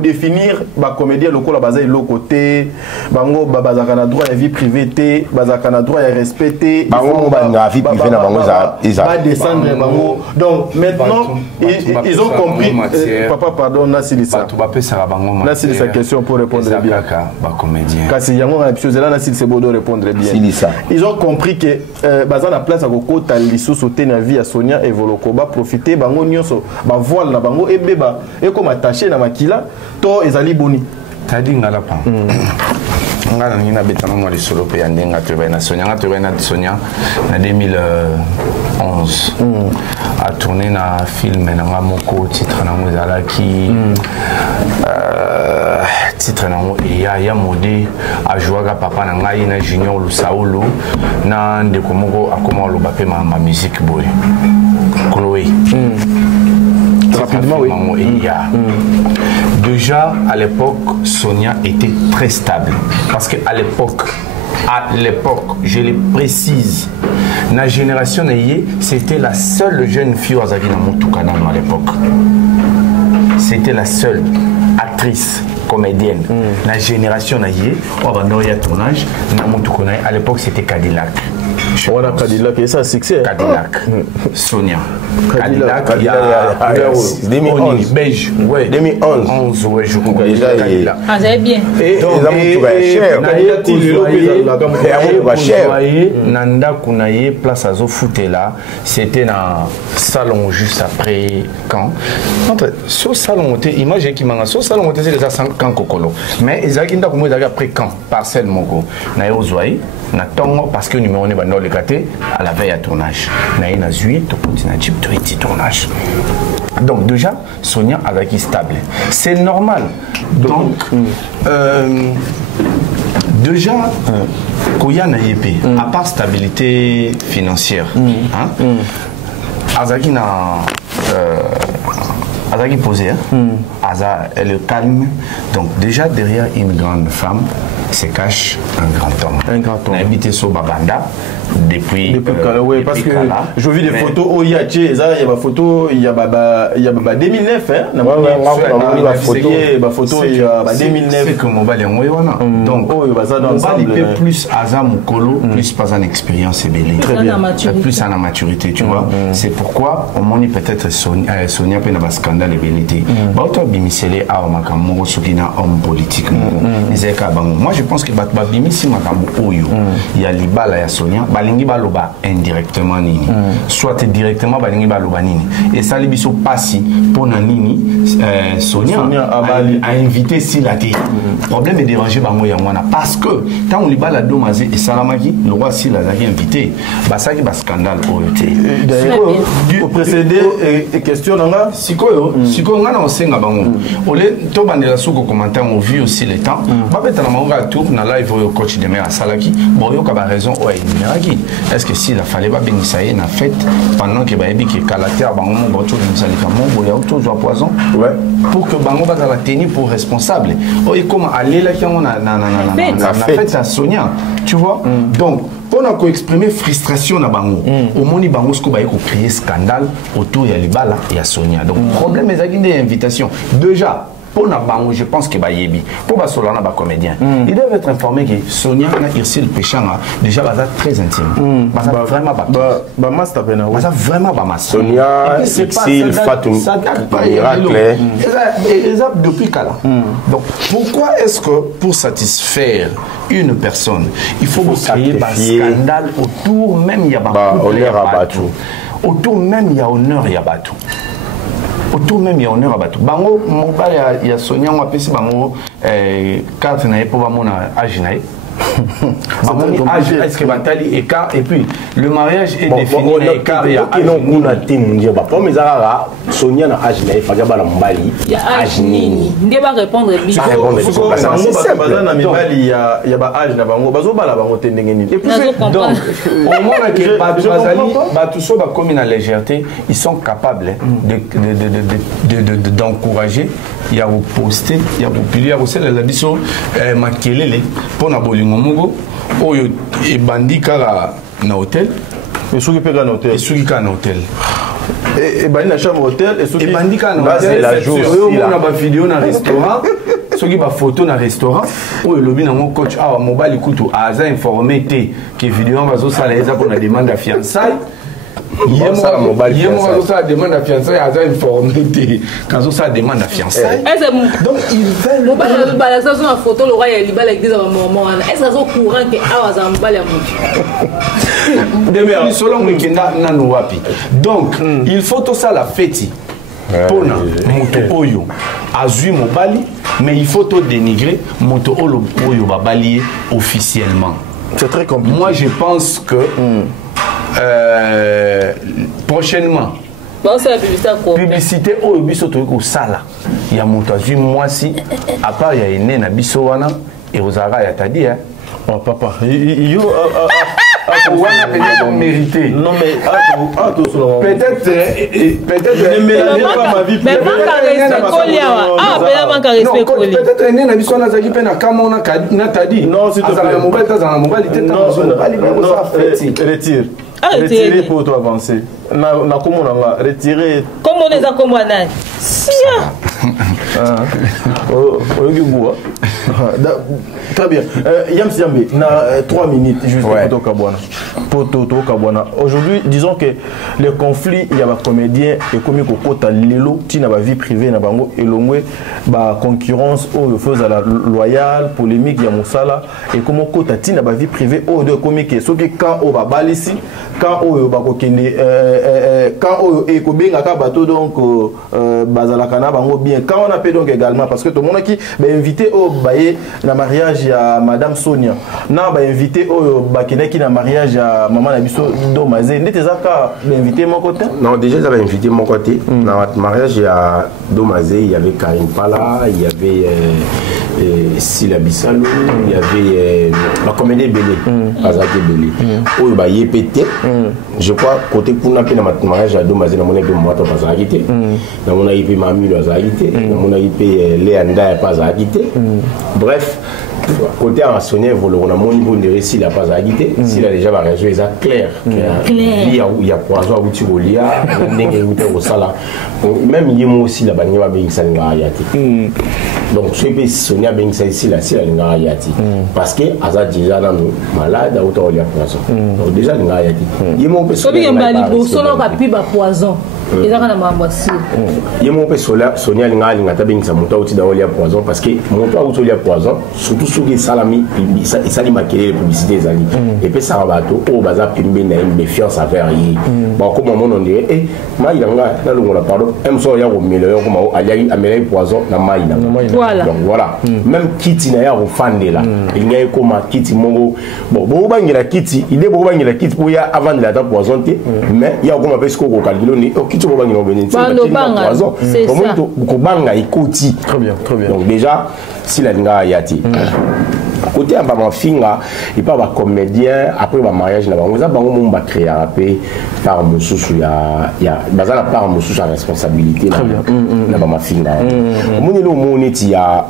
définir ba comédien lokola baza le côté bango bazaka na droit à vie privée té bazaka na droit à respecter bango ba vie privée na bango za ba descendre bango donc maintenant ils ont compris papa pardon na silisa tu va pesa bango na silisa question pour répondre bien ba comédien kasi yango na chose là na silisa bodo répondre bien silisa ils ont compris que baza na place à kokota lisusu té na vie à Sonia et Voloko ba profiter bango nyonso ba voile na bango ebeba et comme attaché na makila to ezali boni tadi ngala pa ngala ngina betana mo le solo pe yande ngatoba na Sonia na 2011 a tourné na film na moko titre na mozala ki titre na mo ya modé a jouer papa na ngai na Junior Lusaulu na ndeko moko akoma lo bape ma musique boy Chloé rapidement oui. Déjà à l'époque Sonia était très stable parce que à l'époque je le précise la génération c'était la seule jeune fille à Zagina Moutoukana à l'époque c'était la seule actrice comédienne la génération au tournage à l'époque c'était Cadillac. Voilà Cadillac et ça succès. Cadillac, Sonia. Cadillac, il y a 2011. Beige, ouais. 2011, ouais, je crois. Cadillac. Ah, c'est bien. Et Nanda Kounaye, place à Zofutela, c'était dans le salon juste après quand. Ce salon, imagine qui m'a ce salon, c'est déjà 5 ans Kokolo. Mais ils ont après quand, parcelle Mogo. Naïo Zouaï. na tongo parce que numéro ne bando le gâté à la veille à tournage na ina zui to continue à chip tournage. Donc déjà Sonia avec stable, c'est normal. Donc déjà Koya na yépé à part stabilité financière Azaki na Azaki posé Aza elle est calme, donc déjà derrière une grande femme se cache un grand homme. Un grand homme. Habité sur Babanda depuis oui, parce que je vis des photos il y a des photos il y a 2009 hein la photo il y a 2009 c'est comme on va les donc on va plus Aza Mukolo plus pas en expérience et belé plus en maturité tu vois c'est pourquoi on m'a peut-être Sonia pe na scandale et belité ba auto bimisele a makambo sukina homme politique moi je pense que ba bimisi makambo oyo il y a libala ya Sonia balingi baloba indirectement nini soit directement balingi baloba nini et ça les biso passi pour na nini Sonia a invité Silati problème est dérangé bango ya mwana parce que tant on libala domazé et salamaki le roi Silati invité basaki ba scandale oyoté au précédé et question nga sikoyo nga na osenga bango ole to bandela suko commentaire on vit aussi les temps ba betana manga tour na live au coach de mer salaki bon yo ka ba raison o numéroki est-ce que s'il a fallu pas bénissa na fête pendant que ba ebi ki kalater bango mo boto de salika mo boya auto zo poison pour que bango ba la tenir pour responsable o et comment aller là qui on na fête à Sonia tu vois donc on a exprimer frustration na bango au moni bango ce ko ba ko créer scandale autour ya libala et à Sonia donc problème est avec des invitations déjà pour na bango je pense que ba yebi pour ba solana ba comédien ils doivent être informés que Sonia na Irsil Péchanga déjà baza très intime baza vraiment ba master pena baza vraiment ba master Sonia Irsil Fatou miracle exemple depuis kala donc pourquoi est-ce que pour satisfaire une personne il faut créer un scandale autour même il y a honneur à Batou autour même il y a honneur ya Batou autour même il y a honneur à Batou bango mobile il y a Sonia on appelle bango carte na pour ba mona âge na est-ce que Batali écart et puis le mariage est défini écart il y a non on a témoigné ba pour mes ara Sonia na âge na fa ba la mbali âge nini ndé ba répondre bien il y a ba âge na bango bazo bala bango tendenge nini et puis donc au moins que Batou so ba comme une légèreté ils sont capables d'encourager il y a vous poster il y a vous publier aussi la biso makelele pour na ngomungo oyo ebandi kala na hôtel et ceux qui payent na hôtel et ceux qui na hôtel et bandi na chambre hôtel et ceux qui ebandi kala na hôtel la jour on a ba vidéo na restaurant ceux qui ba photo na restaurant oyo lobi na mon coach awa mobile kutu aza informé te que vidéo bazo sala eza pour la demande de fiançailles ça demande à fiançailles à informé quand ça demande à fiançailles donc il fait le la photo le roi il va l'église à moment est-ce que au courant que awa mbala mutu selon mukenda na wapi donc il faut tout ça la fête pona mutu oyo azui mobali mais il faut tout dénigrer mutu oyo babali officiellement c'est très compliqué moi je pense que prochainement publicité oyo biso toyi kosala ya moto azwi mwasi à part ya ene na biso wana ekozalaka ya tadi oh papa yo wana peut-être mérité non mais peut-être peut-être ene na biso wana azalaki mpe na kamona na tadi azala na mobali tazala na mobali te retire retirer pour toi avancer na comment on va retirer comment on les a comment nani très bien Yams Yambe na 3 minutes juste pour Toto Kabwana aujourd'hui disons que les conflits il y a des comédiens et comme kokota lelo tina ba vie privée na bango elongwe ba concurrence au feux à la loyale polémique ya mosala et comme kota tina ba vie privée au de comique ce qui quand on va balisi quand on va kokende quand on e kobenga ka bato donc bazala kana bango bien bien. Quand on appelle donc également, parce que tout le monde qui est invité au mariage à Madame Sonia, n'a invité au Bakeneki na mariage à Maman Nabiso Domazé, n'était pas invité mon côté? Non, déjà j'avais invité mon côté. Dans notre mariage à Domazé, il y avait Karim Pala, il y avait Sila Bissalo, il y avait la comédie Belé, Azaki Belé. Oh, bah, il est pété. Je crois, côté pour n'a pas dans notre mariage à Domazé, dans mon équipe, moi, pas Azaki. Dans mon équipe, Mamie, Azaki. Dans mon équipe, Léanda, pas Azaki. Bref. Côté en sonné, on a mon niveau de récit, il n'a pas agité. S'il a déjà raison, il est clair. Il y a poison à outil au lia, au sala. Même il y a aussi la bannière à Bengsan Ayati. Donc, ce qui est sonné à Bengsan ici, là, c'est la Ayati. Parce que Azad déjà dans le malade, à autant il y a poison. Donc, déjà, il y a Ayati. Il y a mon peu il y a un solo qui a poison. Il y a un mamboissi. Il y a mon peu sonné à l'ingata Bengsan, mon toit outil d'avoir poison. Parce que mon toit outil a poison, surtout ceux qui salami, ils salit maquiller les publicités des amis. Et puis ça va tout, oh, baza pimbe na une méfiance envers lui. Bon, comme on dirait, eh, maï là, là, on a parlé, même si on y a au milieu, comme on a amélioré poison, na maï là. Voilà. Donc voilà. Même Kitty n'a pas fan de là. Il y a comme Kitty Mongo. Bon, bon, il y a Kitty, il est bon, il y a Kitty pour y avant de la poison, mais il y a comme un peu ce qu'on calcule, oh, Kitty va venir au bénéfice. Poison. C'est ça. Banga et Koti. Très bien, très bien. Donc déjà, si la nga yati. Côté à ma finga, il pas un comédien après ma mariage là-bas. On a pas mon ba créer après par monsieur il y a bazala par monsieur sa responsabilité là. Là ma finga. Mon est le mon est il y a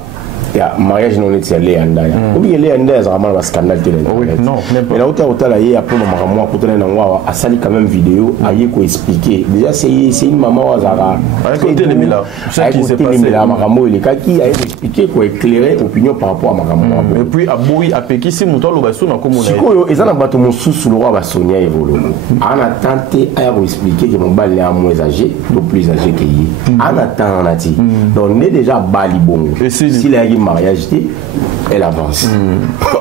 mariage non est Léanda. Ou bien Léanda ça vraiment un scandale de oui, non, mais là autant là hier après ma moi côté là ngwa a sali quand même vidéo aye ko expliquer. Déjà c'est une maman Wazara. Côté les mila. Ce qui s'est passé là Maramo il qui a expliqué ko éclairer opinion par rapport à Maramo. Et puis à Boui à Pékin si muto lo baso na komona. Sikoyo ezana bato mosusu lo ba Sonia evolo. Ana tenté à expliquer que mon bal est moins âgé, plus âgé que lui. Ana tanati. Donc on est déjà bali bon. Si la mariage, elle avance.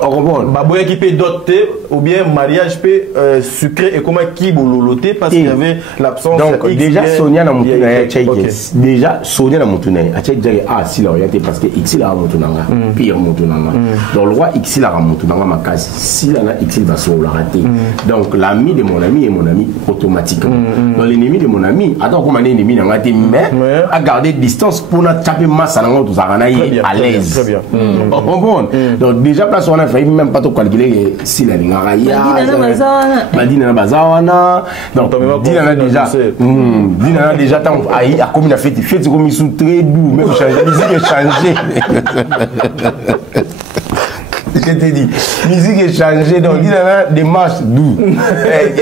On comprend. Baboya qui peut doter ou bien mariage peut sucré et comment qui bololoté parce qu'il y avait l'absence. Donc déjà Sonia na mutuna ya Tchaïkes. Déjà Sonia na mutuna ya Tchaïkes si la orienté parce que X la mutuna pire mutuna. Donc le roi X la mutuna makasi si la X va se la rater. Donc l'ami de mon ami est mon ami automatiquement. Donc l'ennemi de mon ami attends comment l'ennemi n'a raté mais à garder distance pour na taper masse à l'angle tout ça à l'aise. Très bien. Donc déjà place on a failli même pas tout calculer si la ligne raya. Madina bazawana. Donc Dina déjà tant aïe a comme il a fait comme ils sont très doux même changer musique est changé. Je te dis, musique est changée, donc il y a des marches doux.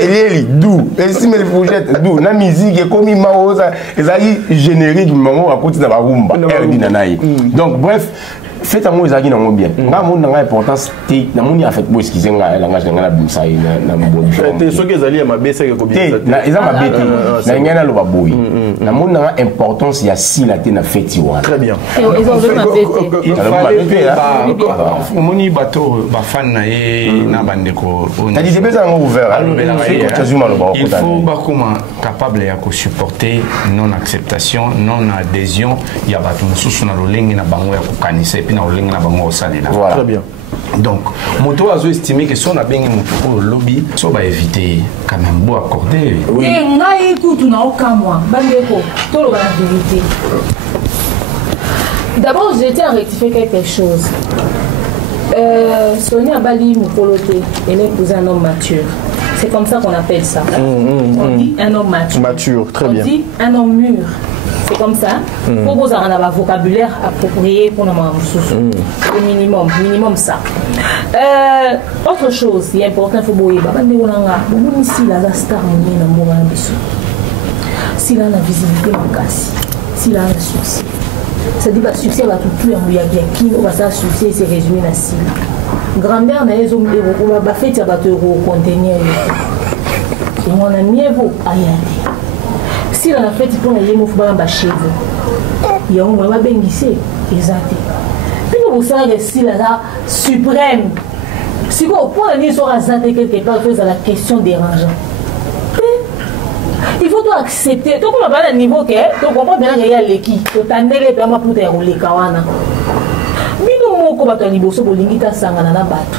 Elle est doux. Et si mes fourchettes doux, la musique est comme il m'a osé, et générique, maman, à côté de la rumba. Donc, bref. Faites un mot bien. Nga mon nga importance té na moni affect bo excuser nga langage nga na bimsa na mbo. Té so ke zali ma bese ke ko bien. Na eza ma bete. Na ngena lo baboy. Na mon nga importance ya si la té na fête wa. Très bien. Ils ont ma bete. Moni bato ba fan na e na bandeko. T'as dit c'est ça ouvert. Il faut ba comment capable ya ko supporter non acceptation, non adhésion ya bato nsusu na lolengi na bango ya ko kanisa. Voilà. Très bien. Donc, moto a estimé que si on a bien un lobby, ça va éviter quand même beau accorder. Oui. D'abord, je tiens à rectifier quelque chose. Sonia Bali Moukoloté, elle est épousée un homme mature. C'est comme ça qu'on appelle ça. On dit un homme mature. Mature, très bien. On dit un homme mûr. C'est comme ça. Il faut que vous ayez un vocabulaire approprié pour nous. Le minimum ça. Autre chose, il est important, il faut que vous ayez un star. S'il a la visibilité, s'il a un succès. C'est-à-dire que le succès va tout tuer. Il y a bien qui va ça succès, c'est résumé dans si. Grandeur, on va faire des contenir. Et mon ami, vous, aïe. Si la fête pour les mots faut chez vous, il y a un moment bien glissé, exact. Puis vous savez si la suprême, si vous pour aller sur la zate quelque part, vous avez la question dérangeante. Il faut tout accepter. Tout comme à un niveau que tu comprends bien qu'il y a l'équipe. Tu as des gens pour te rouler kawana. Bino moko bato liboso bolingita sangana na bato.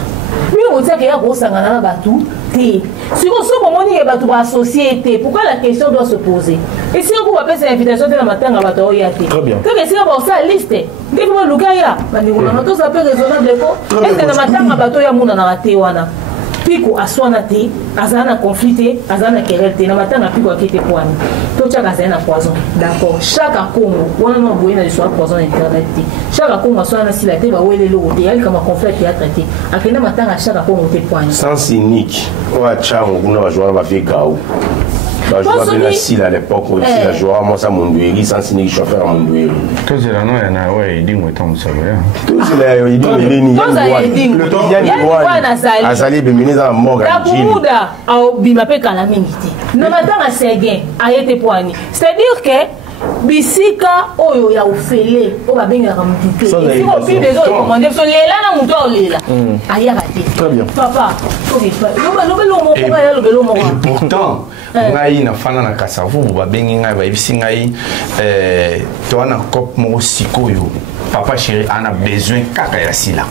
Bino motia que ya ko sangana na bato té. Si on se bomoni ke bato ba société, pourquoi la question doit se poser? Et si on va passer l'invitation de la matin à bato ya té. Très bien. Donc si on va ça liste, dès que lukaya, bani ko na to ça peut raisonnable ko. Est-ce que na matin à bato ya muna na té wana? Piko aswana te, azana conflit, azana querelle te, na matanga piko akete poani. To chaka azana poison. D'accord. Chaque akomo, wana no boyena de soit poison internet te. Chaque akomo aswana si la te ba wele lo te, elle comme conflit te a traité. Akena matanga chaque akomo te poani. Sens unique. Wa chango kuna ba joueur ba fait gaou. Ba joueur de la Sile à l'époque aussi la joueur moi ça Mondoueri sens unique chauffeur à Mondoueri. Tout c'est là non il y en a ouais il dit moi tant ça va. Tout c'est là il dit il est ni. Le temps il y a azali bemini za moga. La bumuda au bimape kala mingiti. Na matanga segen ayete poani. C'est-à-dire que bisika oyo ya ofele o ba benga ramutite. Si on peut des autres commander so lela na muto olela. Aya raté. Très bien. Papa, OK. Et pourtant ngai na fana na kasavu ba bengi ngai ba ibisi ngai to na cop mo sikoyo. Papa chéri on a besoin kaka ya sila.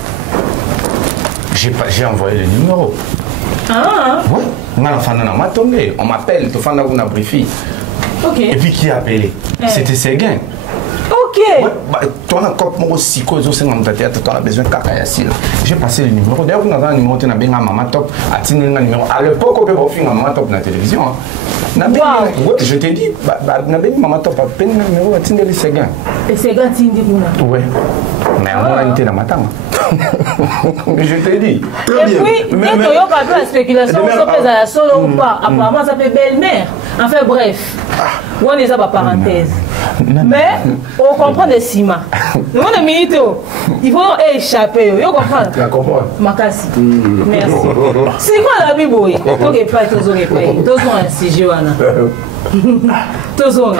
J'ai envoyé le numéro. Ah. Ouais. On m'appelle, tu fais un briefing. Ok. Et puis qui a appelé? C'était Séguin. Ok. Ouais, bah, toi, on a comme moi aussi, tu as besoin de Kakayasi. J'ai passé le numéro. D'ailleurs, on a un numéro, tu as besoin de Maman Top. À l'époque, on peut faire Maman Top dans la télévision. Ouais, je t'ai dit, on a besoin de Maman Top. À peine le numéro, tu as Séguin. Et Séguin, tu as ouais. Mais on a été dans ma table. Mais je t'ai dit. Et puis, dès que tu as la spéculation, on se pèse à la solo ou pas. Apparemment, ça fait belle-mère. Enfin, bref. On est ça, par parenthèse. Mais, on comprend des ciments. Nous, on est militants. Il faut échapper. Vous comprenez? Tu comprends? Makasi. Merci. C'est quoi la Bible? Tu n'es pas tous les pays. Tous sont ainsi, Johanna. Tous sont.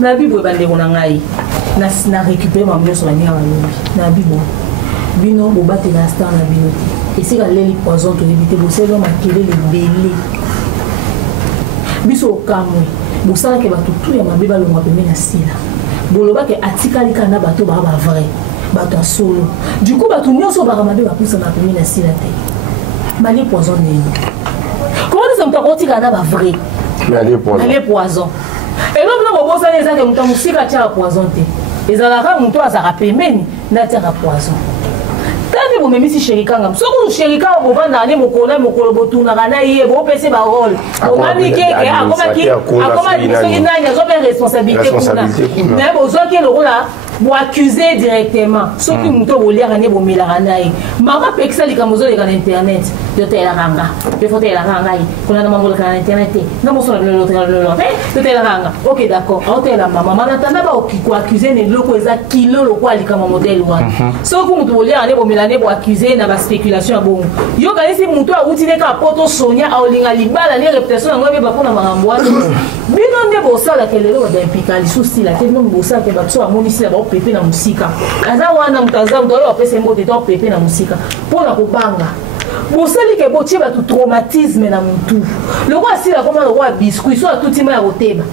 La Bible, on a récupéré ma mieux sur la nière. La Bible. Bino bobate na star na bino et c'est la leli poison to libité bo c'est l'homme qui les belé biso kamwe bo sala ke bato tout ya mabeba lo mapeme na sila boloba ke atikali kana bato ba vrai bato solo du coup bato nyonso ba ramade ba pousa na peme na sila te mali poison nini comment ça me t'a tika na ba vrai mali poison et l'homme na bo sala ezaka muta musika tia poison te ezalaka muto azaka pemeni na tia poison. Tant que vous si Chérikanga, ce que Chérikanga vous vend dans les mokolo botuna kana yé bo pese ba rôle. On a mis que responsabilité kuna. Mais vous avez le rôle là pour accuser directement. Ce qui muto voler rane bo milarana yi. Mama peksa likamozo le kan internet. Yo te la ranga. Yo faut te la ranga yi. Kuna na mambo kan internet. Na mo so le te la ranga. OK d'accord. On te la mama manatana ba okiko accuser ne loko eza kilo loko alikama modèle wana. Ce que muto voler rane bo l'année pour accuser na spéculation à bon yo kalisi muto a utile ka poto sonia a olinga libala ni réputation ngwa ba pona marambo bino nde bosala kelelo ba impikali souci la tellement bosala ke ba tso amoni si la ba pepe na musika aza wana mutaza ndo yo pese mbote to pepe na musika pona ko banga bosali ke botie ba tout traumatisme na mutu le roi si la comment le roi biscuit so tout tima ya oteba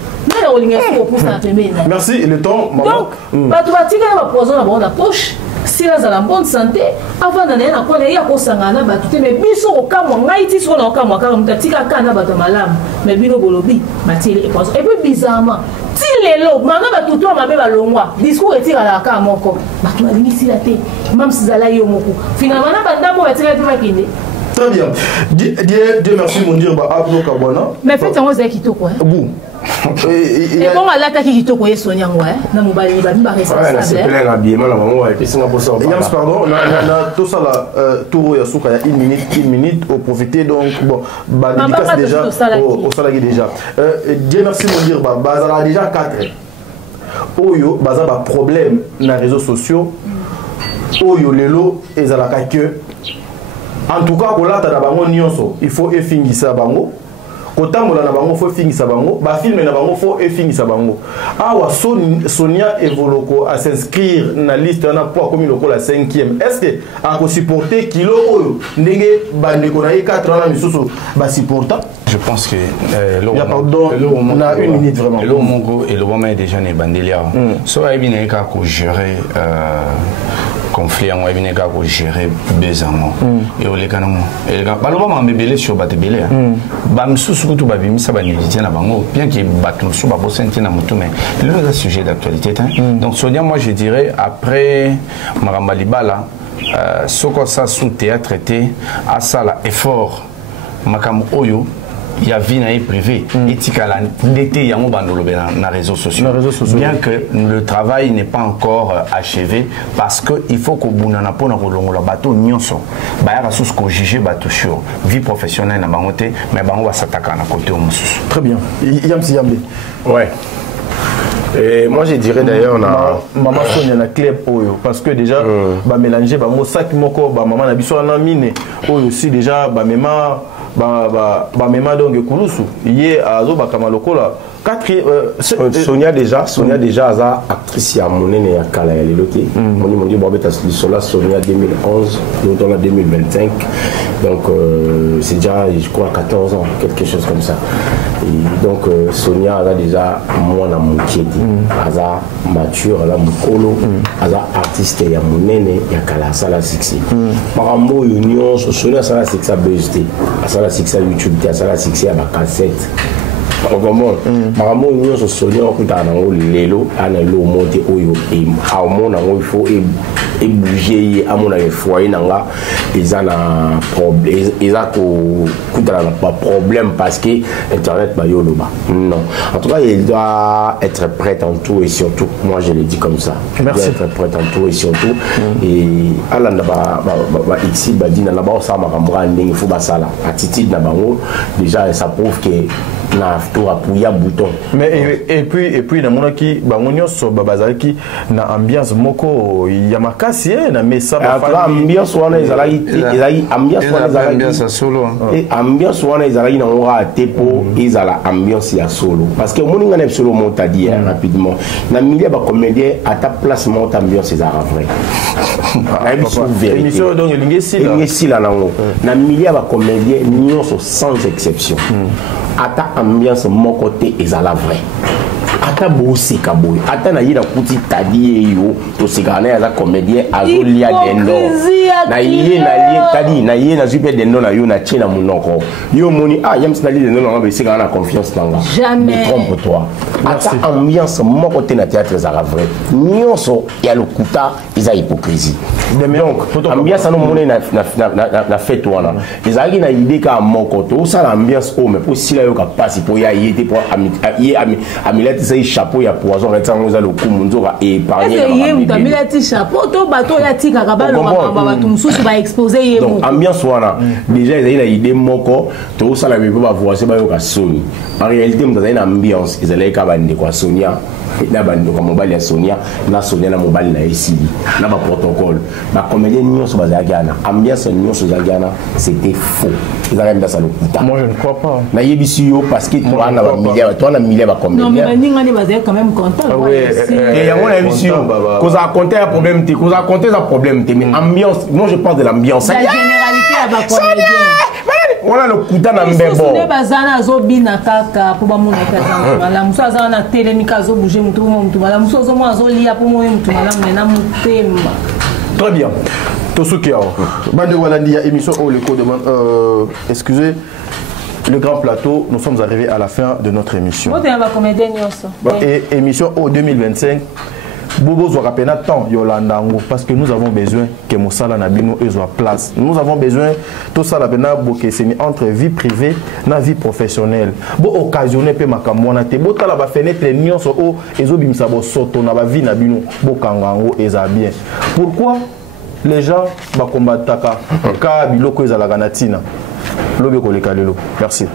na olinga ko pour ça pemena. Merci le temps maman. Donc ba to batika ba poison na ba na poche. Si là dans la bonne santé avant d'aller na quoi ya ko sangana ba tout mais biso ko kamwa ngai ti so na ko kamwa ka mutatika kana ba to malam mais bino bolobi ba ti et puis bizarrement ti lelo manga ba tout ma be ba longwa discours etira la ka moko ba to alingi si la te même si zala yo moko finalement na ba ndambo ba tira tout makinde. Très bien. Dieu merci mon Dieu ba ablo kabwana. Mais faites en ose kitoko hein. Bon. Et bon à l'attaque kitoko Sonia ngwa na mobali ba ba responsable. C'est plein habillement na maman et puis singa poso. Yams pardon na tout ça là tour ya suka ya 1 minute au profiter donc bon ba dédicace déjà au salagi déjà. Dieu merci mon Dieu ba bazala déjà 4. Oyo bazala problème na réseaux sociaux. Oyo lelo ezalaka que en tout cas, il faut effingir bango. kotambola na bango fo fingisa bango ba filme na bango fo e fingisa bango awa Sonia Evoloko à s'inscrire na liste na pour comme lokola 5e est-ce que a ko supporter kilo oyo ndenge bandeko na 4 ans na misusu ba supporta. Je pense que on a une minute vraiment. Le Mongo et le moment est déjà né bandelia. So a bien ka ko gérer conflit en webine ka ko gérer bezango et ole kana mo. Et ga baloba ma mebele sur batebele. Ba msusu kutu ba bimisa ba nidité na bango bien que batum so ba bosente na mutu mais le sujet d'actualité. Donc Sonia, moi je dirais après Maramba Libala ce que ça sous théâtre était à ça là effort makam oyo il y a vie privée etikala ndete yango bandolobe na réseaux sociaux bien que le travail n'est pas encore achevé parce que il faut que bunana pona kolongola bato nyonso ba ya sous ko juger bato sur vie professionnelle na bango te mais bango ba s'attaquer na côté omususu. Très bien. Yambe. Ouais. Et moi je dirais d'ailleurs on a maman Sonia na club oyo parce que déjà ba mélanger ba mosaki moko ba maman na biso na mine oyo aussi déjà ba mema donc kulusu yé azo ba kamalokola 4 Sonia déjà aza actrice ya monene ya kala ya leloki mon dit bon beta sola Sonia 2011 nous dans la 2025 donc c'est déjà je crois 14 ans quelque chose comme ça et donc Sonia a déjà moi na mukedi aza mature la mukolo aza artiste ya monene ya kala sala succès par mot union Sonia sala succès BST sala succès YouTube sala succès à la cassette. Comment Maramo union so Sonia okuta na lelo ana lo monte oyo e amona ngo il faut et bouger amona le foyer nanga ezana problème ezako kudala pas problème parce que internet ba yo loba non en tout cas il doit être prêt en tout et surtout moi je le dis comme ça merci être prêt en tout et surtout et ala na ba ici ba dina na ba sa makambo ndenge faut ba sala attitude na bango déjà ça prouve que na to appuyer bouton mais et puis na mona ki bango nyonso babazaki na ambiance moko ya makasi na mesa ba ambiance wana ezalaki ambiance wana ezalaki ambiance solo et ambiance wana ezalaki na ngora tepo ezala ambiance ya solo parce que moninga na solo monta dit rapidement na milieu ba comédien à ta place monte ambiance ezala vrai émission donc l'ingesi la nango na milieu ba comédien nyonso sans exception ata ambiance mon côté ezala vrai ata bosi kaboy ata na yira kuti tadi yo to sikana ya comédien azolia dendo na yé tadi na yé na zupe dendo na yo na china munoko yo moni yams na li dendo na be sikana na confiance nanga jamais trompe-toi ata ambiance mon côté na théâtre ezala vrai nyonso ya lokuta eza hypocrisie donc ambiance no moni na fête wana ezali na idée ka moko to ça l'ambiance o mais pour sila yo ka passe pour ya yé pour amilete c'est chapeau ya poison retango za lokumu nzoka épargner yé mutamilete chapeau to bato ya tika kabalo bato mususu ba exposer yé donc ambiance wana déjà ezali na idée moko to ça la bipo ba voici ba yo ka soni en réalité mutazali na ambiance ezali ka bande kwa Sonia na bande kwa mobile ya Sonia na Sonia na mobile na esili na ba protocole ba comédien nyonso bazali kana ambiance nyonso za kana c'était faux ezali ambiance à l'hôpital. Moi je ne crois pas na yebisi yo parce que toi na ba milliard toi na milliard ba comédien non mais ninga ni bazali quand même content et yango na yebisi yo cause à compter un problème te cause à compter un problème te mais ambiance moi je pense de l'ambiance la généralité à ba comédien voilà le kuta na mbebo ne bazana zo bina kaka po ba mona kaka la muso azana telemika zo bouger mutu la muso zo mo zo lia po mo mutu malamu na mutema. Très bien. Tosukiao. Bande Walandia émission au le code excusez le grand plateau, nous sommes arrivés à la fin de notre émission. Et émission au 2025. Bobo Zorakapena tant Yolandango parce que nous avons besoin que Moussala Nabino ait sa place. Nous avons besoin tout ça la pena bokeseni entre vie privée na vie professionnelle. Bo occasionner pe makamwana te bo tala ba fenêtre nyonso o ezobimisa bo soto na ba vie nabino bo kangango eza bien. Pourquoi les gens ba combattaka ka biloko ezala ganatina. Lobe koleka lelo. Merci.